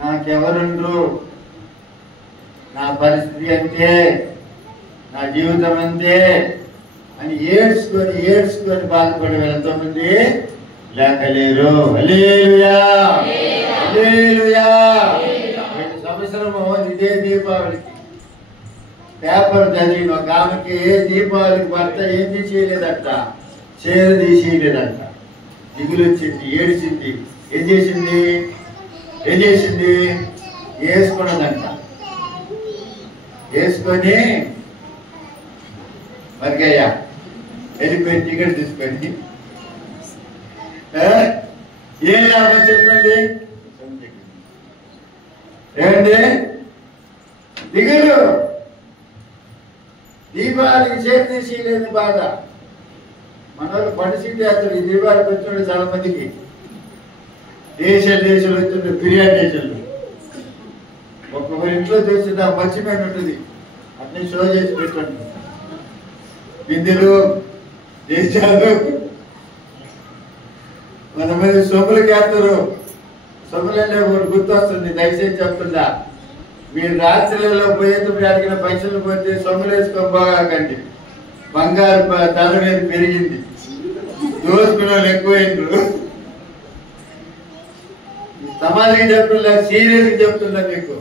నాకెవరుండ్రు, నా పరిస్థితి అంతే, నా జీవితం అంతే అని ఏడ్చుకొని బాధపడే ఎంతోమంది లేకలేరు. హల్లెలూయా, హల్లెలూయా. సంవత్సరము ఇదే దీపావళికి పేపర్ చదివిన ఒక ఆమెకి దీపావళికి భర్త ఏంది చేయలేదట, చీర తీసేయలేదంట. దిగులు వచ్చింది, ఏడ్చింది. ఏం చేసింది వేసుకున్నదంట. వేసుకొని మరిగయ్యా వెళ్ళిపోయి టికెట్ తీసుకొని ఏం లాభం చెప్పండి. ఏమండి దిగులు, దీపావళికి చేతి తీసేయలేదు బాధ. మన వాళ్ళు పడిసీట్ వేస్తాడు. ఈ దీపావళికి వచ్చినాడు చాలా మందికి. దేశాలు వచ్చిండు, బిర్యానీ దేశాలు ఒక్కొక్కరి ఇంట్లో చూసింది ఆ మర్చిపోయి ఉంటుంది. అన్ని షో చేసి పెట్టండి. బిందెలు, దేశాలు, కొంతమంది సొమ్ములకి వేస్తారు. సొమ్ములనే గుర్తొస్తుంది. దయచేసి చెప్తుందా, మీరు రాత్రిలో పోయేటప్పుడు అడిగిన పైసలు పోతే సొమ్ములు వేసుకొని పోగాకండి. బంగారు ధర మీద పెరిగింది, దోసుకునే వాళ్ళు ఎక్కువైండ్రు. సమాజంగా చెప్తున్నా, సీరియస్గా చెప్తున్నా మీకు.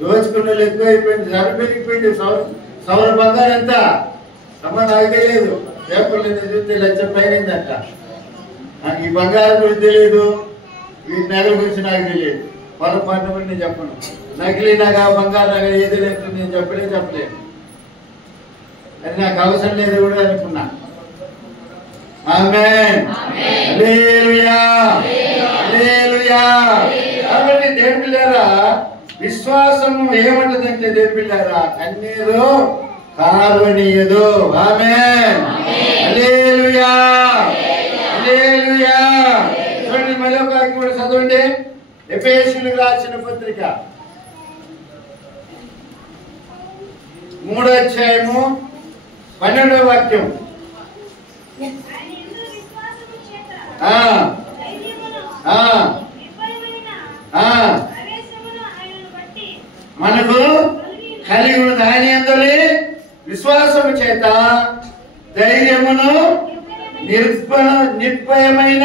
దోచుకున్న వాళ్ళు ఎక్కువైపోయింది, ధర పెరిగిపోయింది. సవర బంగారు ఎంత అమ్మ నాకు తెలియదు. పేపర్లు చూస్తే లక్ష పైనందంట. నాకు ఈ బంగారం గురించి తెలియదు, వీటి నగల గురించి నాకు తెలియదు. పొరపాటు కూడా నేను చెప్పను. నకిలీ నగ, బంగారు నగ ఏది లేదు నేను చెప్పలేదు. అది నాకు అవసరం లేదు కూడా అనుకున్నా. ఆమేన్, హల్లెలూయా, హల్లెలూయా. కాబట్టి దేవుని పిల్లారా, విశ్వాసము ఏమంటదంటే దేవుని పిల్లారా, కన్నీరు కారునీయదు. ఆమేన్, హల్లెలూయా, హల్లెలూయా. చూడండి మరో వాక్యం కూడా చదవండి. ఎఫెసీయులకు రాసిన పత్రిక 3వ అధ్యాయము 12వ వాక్యం. మనకు కలిగి ఉన్న దాని యందలి విశ్వాసము చేత ధైర్యమును నిర్భయమైన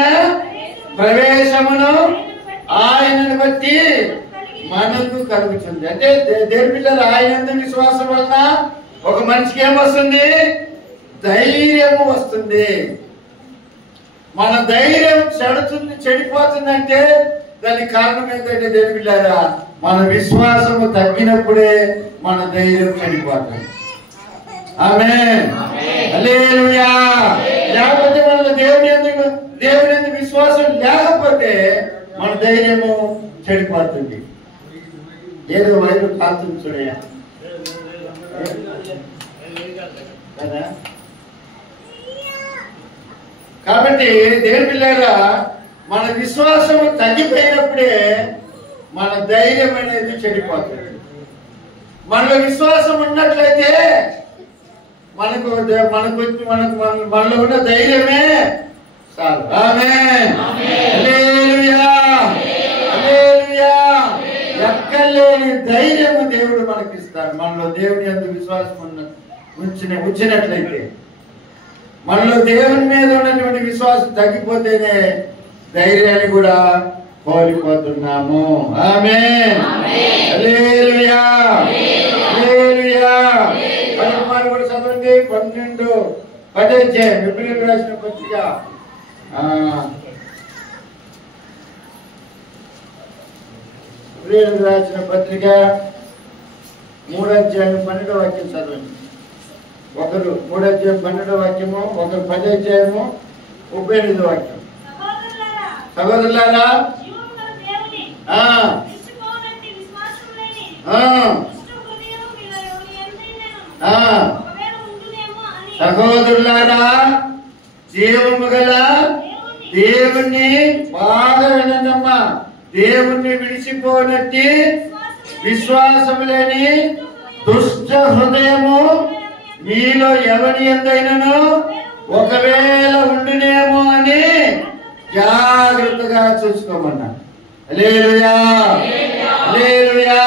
ప్రవేశమును ఆయనను బట్టి మనకు కలుగుతుంది. అంటే దేవుని పిల్లలు ఆయన విశ్వాసం వలన ఒక మనిషికి ఏమొస్తుంది? ధైర్యము వస్తుంది. మన ధైర్యం చెడిపోతుందంటే దానికి కారణం ఏంటంటే దేవుని పిల్లారా, మన విశ్వాసము తగ్గినప్పుడే మన ధైర్యం చెడిపోతుంది. ఆమేన్, హల్లెలూయా. లేకపోతే మన దేవుని యందు విశ్వాసం లేకపోతే మన ధైర్యము చెడిపోతుంది. ఏదో వైపు కాల్తుంది చూడయా కదా. కాబట్టి దేవుని పిల్లారా, మన విశ్వాసము తగ్గిపోయినప్పుడే మన ధైర్యం అనేది చెడిపోతుంది. మనలో విశ్వాసం ఉన్నట్లయితే మనలో ఉన్న ధైర్యమే చాలు. ఆమేన్, హల్లెలూయా, హల్లెలూయా. ఎక్కలేని ధైర్యము దేవుడు మనకిస్తాడు. మనలో దేవుని యందు విశ్వాసం ఉంచినట్లయితే, మనలో దేవుని మీద ఉన్నటువంటి విశ్వాసం తగ్గిపోతేనే ధైర్యాన్ని కూడా కోల్పోతున్నాము. ఆమేన్, హల్లెలూయా, హల్లెలూయా. పరమాత్మ కూడా చదవండి. 12:10 ఫిబ్రవరి రాసిన పత్రిక రాసిన పత్రిక 3వ అధ్యాయం 12వ వాక్యం చదవండి. ఒకరు 3వ అధ్యాయం 12వ వాక్యము, ఒకరు 10వ అధ్యాయము 38వ వాక్యం. సహోదరులారా, సహోదరులారా, జీవము గల దేవుణ్ణి బాగా వినండమ్మా. దేవుణ్ణి విడిచిపోనట్టి విశ్వాసము లేని దుష్ట హృదయము మీలో ఎవరి ఎందైనను ఒకవేళ ఉండునేమో అని జాగ్రత్తగా చూసుకోమన్నా. హల్లెలూయా, హల్లెలూయా.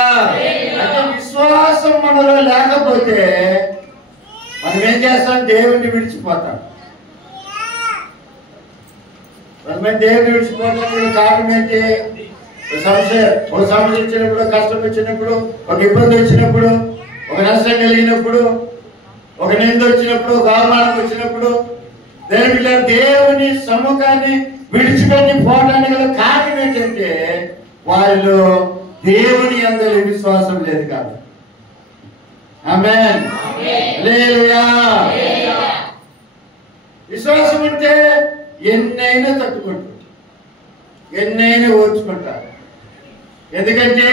అంటే విశ్వాసం మనలో లేకపోతే మనం ఏం చేస్తాం? దేవుణ్ణి విడిచిపోతాం. మనమే దేవుని విడిచిపోతాం. కారణం ఏంటి? ఒక సమస్య వచ్చినప్పుడు, కష్టం వచ్చినప్పుడు, ఒక ఇబ్బంది వచ్చినప్పుడు, ఒక నష్టం కలిగినప్పుడు, ఒక నింద వచ్చినప్పుడు, ఒక అవమానం వచ్చినప్పుడు దేవుని సముఖాన్ని విడిచిపెట్టి పోవడానికి గల కారణం ఏంటంటే వాళ్ళు దేవుని అందరి విశ్వాసం లేదు కాబట్టి. ఆమేన్, హల్లెలూయా. విశ్వాసం ఉంటే ఎన్నైనా తట్టుకుంటారు, ఎన్నైనా ఓర్చుకుంటారు. ఎందుకంటే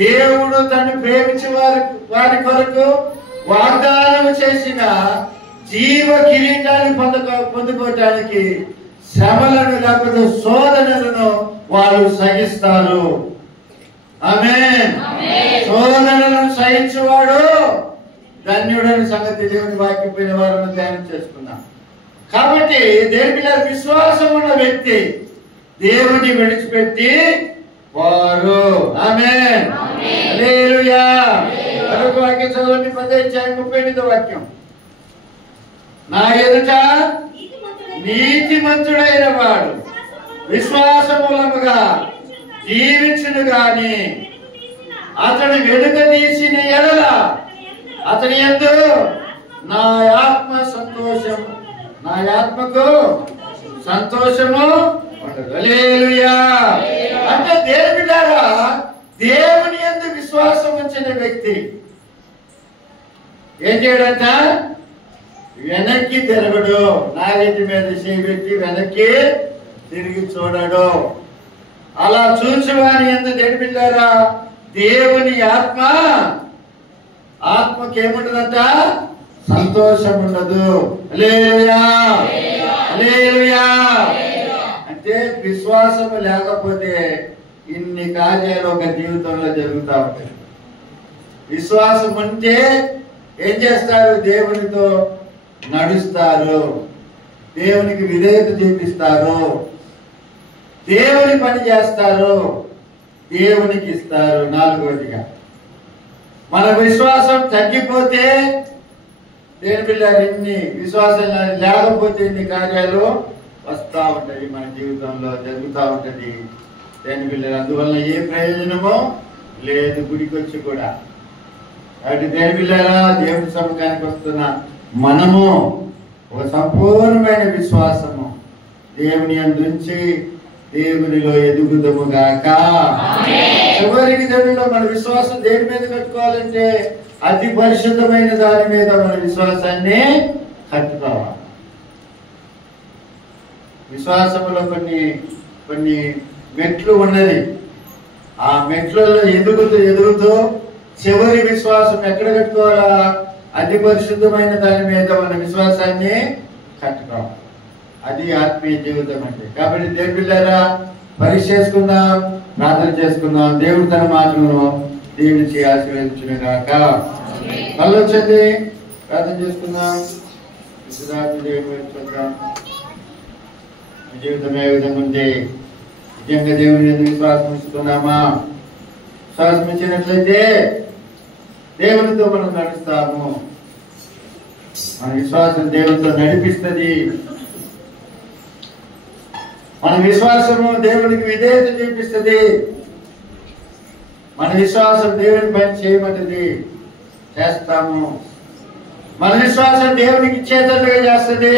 దేవుడు తను ప్రేమించే వారి కొరకు వాగ్దానం చేసిన జీవ కిరీటాన్ని పొందుకోవటానికి శ్రమలను లేకపోతే శోధనలను వాళ్ళు సహిస్తారు. ఆమేన్. శోధనలను సహించేవాడు ధన్యుడని సంగతి దేవుని వాక్యం పైన వారిని ధ్యానం చేసుకున్నాం. కాబట్టి దేవుని విశ్వాసం ఉన్న వ్యక్తి దేవుని విడిచిపెట్టి వారు. ఆమేన్, హల్లెలూయా. మరొక వాక్యం చదవండి, 10:38 వాక్యం. నా ఎదుట నీతిమంతుడైన వాడు విశ్వాసమూలముగా జీవించును గాని అతడు వెనుక తీసిన ఎడల అతని యందు నా ఆత్మ సంతోషం, నా ఆత్మకు సంతోషము ఉండదు. హల్లెలూయా. అంటే దేవుడారా, దేవుని యందు విశ్వాసం ఉంచిన వ్యక్తి ఏం చేయడంట? వెనక్కి తిరగడు. నాగటి మీద చేపెట్టి వెనక్కి తిరిగి చూడడు. అలా చూసేవాని యందు దేవుడారా దేవుని ఆత్మకి ఏముండదంట? సంతోషం ఉండదు. హల్లెలూయా, హల్లెలూయా. అంటే విశ్వాసం లేకపోతే ఇన్ని కార్యాలు ఒక జీవితంలో జరుగుతూ ఉంటాయి. విశ్వాసం ఉంటే ఏం చేస్తారు? దేవునితో నడుస్తారు, దేవునికి విధేయత చూపిస్తారు, దేవుని పని చేస్తారు, దేవునికి ఇస్తారు. నాలుగోదిగా మన విశ్వాసం తగ్గిపోతే దేని పిల్లలు ఇన్ని విశ్వాసం లేకపోతే ఇన్ని కార్యాలు వస్తూ ఉంటాయి, మన జీవితంలో జరుగుతూ ఉంటుంది. దేని పిల్లలు అందువల్ల ఏ ప్రయోజనమో లేదు గుడికి వచ్చి కూడా. కాబట్టి దేని పిల్లరా, దేవుని సముఖానికి వస్తున్న మనము ఒక సంపూర్ణమైన విశ్వాసము దేవుని అందుంచి దేవునిలో ఎదుగుదము గాక. చివరికి దేవునిలో మన విశ్వాసం దేని మీద కట్టుకోవాలంటే అతి పరిశుద్ధమైన దాని మీద మన విశ్వాసాన్ని కట్టుకోవాలి. విశ్వాసంలో కొన్ని మెట్లు ఉన్నది. ఆ మెట్లలో ఎదుగుతూ చివరి విశ్వాసం ఎక్కడ కట్టుకోవాలా? అతి పరిశుద్ధమైన దాని మీద మన విశ్వాసాన్ని కట్టుకోవాలి. అది ఆత్మీయ జీవితం అంటే. కాబట్టి దేవుని బిడ్డలారా, పరీక్ష చేసుకుందాం, ప్రార్థన చేసుకుందాం. దేవుడు తన మాటలను దీవించి ఆశీర్వదించును గాక. కళ్ళొచ్చండి, ప్రార్థన చేసుకుందాం. జీవితం ఏ విధంగా ఉంది? నిజంగా దేవుని విశ్వాసం ఇస్తున్నామా? విశ్వాసం ఇచ్చినట్లయితే దేవునితో మనం నడుస్తాము. మన విశ్వాసం దేవునితో నడిపిస్తుంది. మన విశ్వాసము దేవునికి విధేయత చూపిస్తుంది. మన విశ్వాసం దేవుని పని చేయమంటది, చేస్తాము. మన విశ్వాసం దేవునికి ఇచ్చేటట్టుగా చేస్తుంది.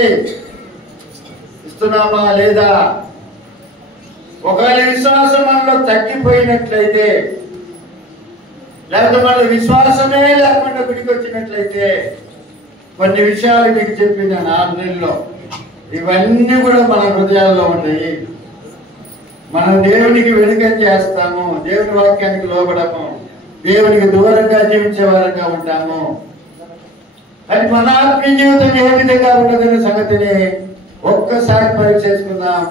ఇస్తున్నామా లేదా? ఒకవేళ విశ్వాసం మనలో తగ్గిపోయినట్లయితే, లేకపోతే మన విశ్వాసమే లేకుండా గుడికి వచ్చినట్లయితే, కొన్ని విషయాలు మీకు చెప్పిన 4 నెలల్లో ఇవన్నీ కూడా మన హృదయాల్లో ఉంటాయి. మనం దేవునికి వెనుకం చేస్తాము, దేవుని వాక్యానికి లోబడము, దేవునికి దూరంగా జీవించే వారంగా ఉంటాము. అది మన ఆత్మీయ జీవితం ఏ విధంగా ఉన్నదనే సంగతిని ఒక్కసారి పరీక్ష చేసుకుందాం,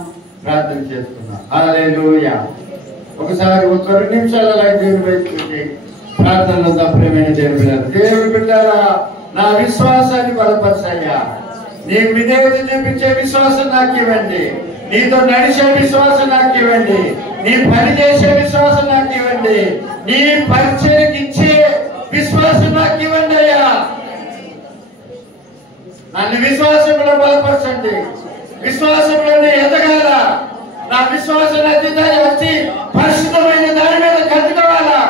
ప్రార్థన చేసుకుందాం. హల్లెలూయా. ఒకసారి ఒక 2 నిమిషాలు అలా దేవుని వైపు చూసి ప్రార్థనలో ప్రియమైన దేవుని బిడ్డారా, నా విశ్వాసాన్ని బలపరచయ్యా. నీకు విధేయత చూపించే విశ్వాసం నాకు ఇవ్వండి, నీతో నడిచే విశ్వాసం నాకు ఇవ్వండి, నీ పని చేసే విశ్వాసం నాకు ఇవ్వండి, నీ పరిచయకి ఇచ్చే విశ్వాసం నాకు ఇవ్వండి అయ్యా. నన్ను విశ్వాసంలో బలపరచండి, విశ్వాసంలోనే ఎదగాల, నా విశ్వాసం వచ్చి పరిశుద్ధమైన దాని మీద కట్టుకోవాలా.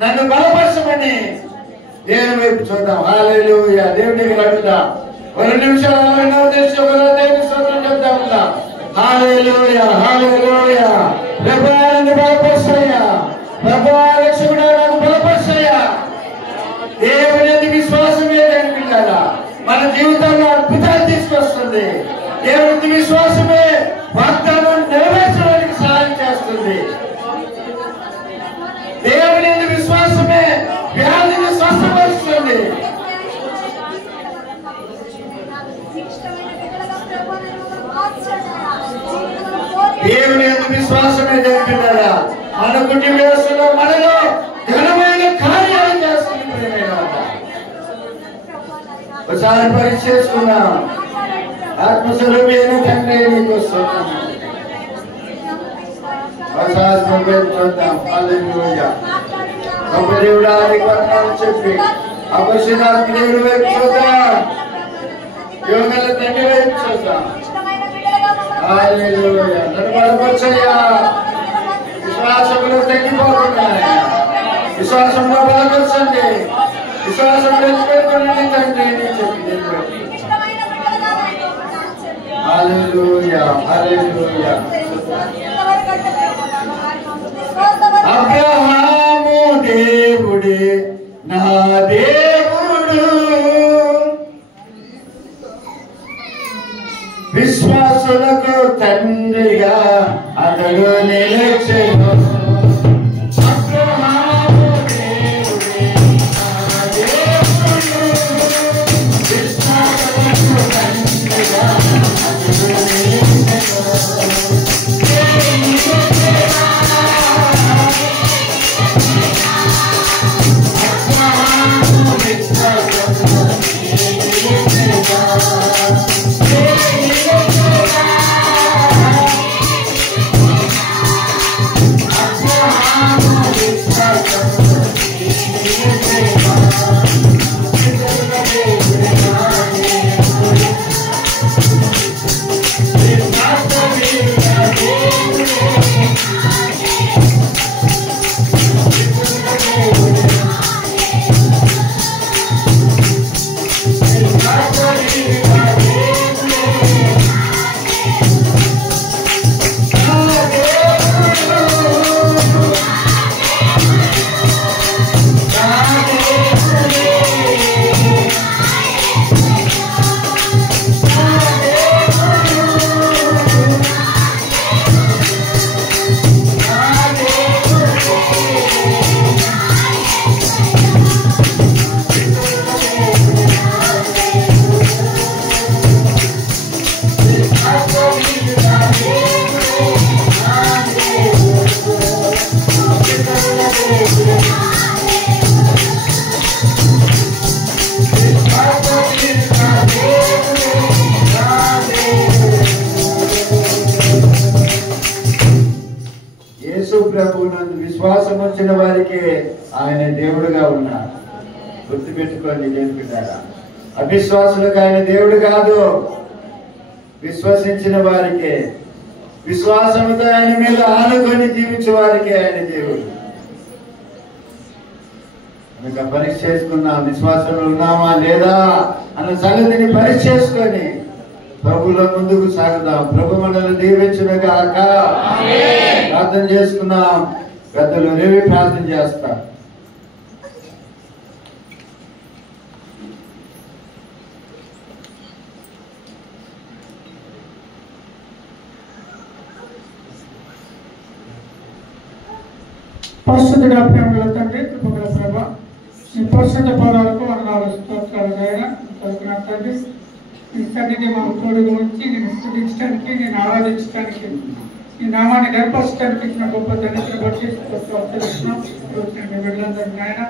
నన్ను బలపరచమని దేవుని వైపు చూద్దాం. హల్లెలూయా. దేవునికి అడుగుదాం. 2 నిమిషాలు దేవుని స్తోత్రం చెప్తా ఉందా. హల్లెలూయా, హల్లెలూయా. ప్రభువా నన్ను బలపరచయ్యా, ప్రభువా రక్షకుడా నన్ను బలపరచయ్యా. దేవుని విశ్వాసమే అనుకుంటారా మన జీవితంలో అద్భుతాలు తీసుకొస్తుంది. దేవుని విశ్వాసమే వాగ్దానం నెరవేర్చడానికి సహాయం చేస్తుంది. దేవుని విశ్వాసమే వ్యాధిని స్వస్థపరుస్తుంది. దేవుని విశ్వాసమే చేస్తున్నారా మన కుటుంబేశ్వరంలో మనలో ఘనమైన కార్యాలు చేస్తుంది. ఒకసారి పరీక్ష చేసుకున్నాం. ఆత్మస్వరూపమైన తండ్రి నీకు వస్తున్నాం. చూద్దాం. హల్లెలూయా. గొప్ప దేవుడా నీకు వందనాలు చెప్పి అపరిశుద్ధాత్మ దేవుని వైపు చూద్దాం, యోగల తండ్రి వైపు చూద్దాం. హల్లెలూయా. నన్ను బలపరచయ్యా. విశ్వాసంలో తగ్గిపోతున్నాయి, విశ్వాసంలో బలపరచండి, విశ్వాసంలో పెట్టుకోండి తండ్రి నీ చెప్పి. హల్లెలూయా, హల్లెలూయా. అబ్రహాము దేవుడే నా దేవుడు, విశ్వాసులకు తండ్రిగా అతడు నిలిచెను. అబ్రహాము దేవుడే నా దేవుడు, విశ్వాసులకు తండ్రిగా అతడు నిలిచెను. ప్రభువునందు విశ్వాసం వచ్చిన వారికి ఆయన దేవుడుగా ఉన్నారు. గుర్తుపెట్టుకోండి దేవుని బిడ్డలారా, అవిశ్వాసులకు ఆయన దేవుడు కాదు, విశ్వసించిన వారికి, విశ్వాసంతో ఆయన మీద ఆనుకొని జీవించే వారికి ఆయన దేవుడు. కనుక పరీక్ష చేసుకున్నాం, విశ్వాసంలో ఉన్నామా లేదా అన్న సంగతిని పరీక్ష చేసుకొని ప్రభువులో ముందుకు సాగుదాం. ప్రభు మనల్ని దీవించును గాక. ప్రార్థన చేసుకున్నాం. పెద్దలు రేవి ప్రార్థన చేస్తాం. పరిశుద్ధుడా, ప్రేమగల తండ్రి, కృపగల ప్రభ, నీ పరిశుద్ధ పదాలకు వందనాలు స్తోత్రాలు నాయన. నా తండ్రి నీ సన్నిధి మాకు తోడుగా ఉంచి నేను స్తుతించడానికి, నేను ఆరాధించడానికి, నీ నామాన్ని గర్పరచడానికి ఇచ్చిన గొప్ప ధన్యతను బట్టి స్తోత్రాలు తెలుస్తున్నాం. నాయన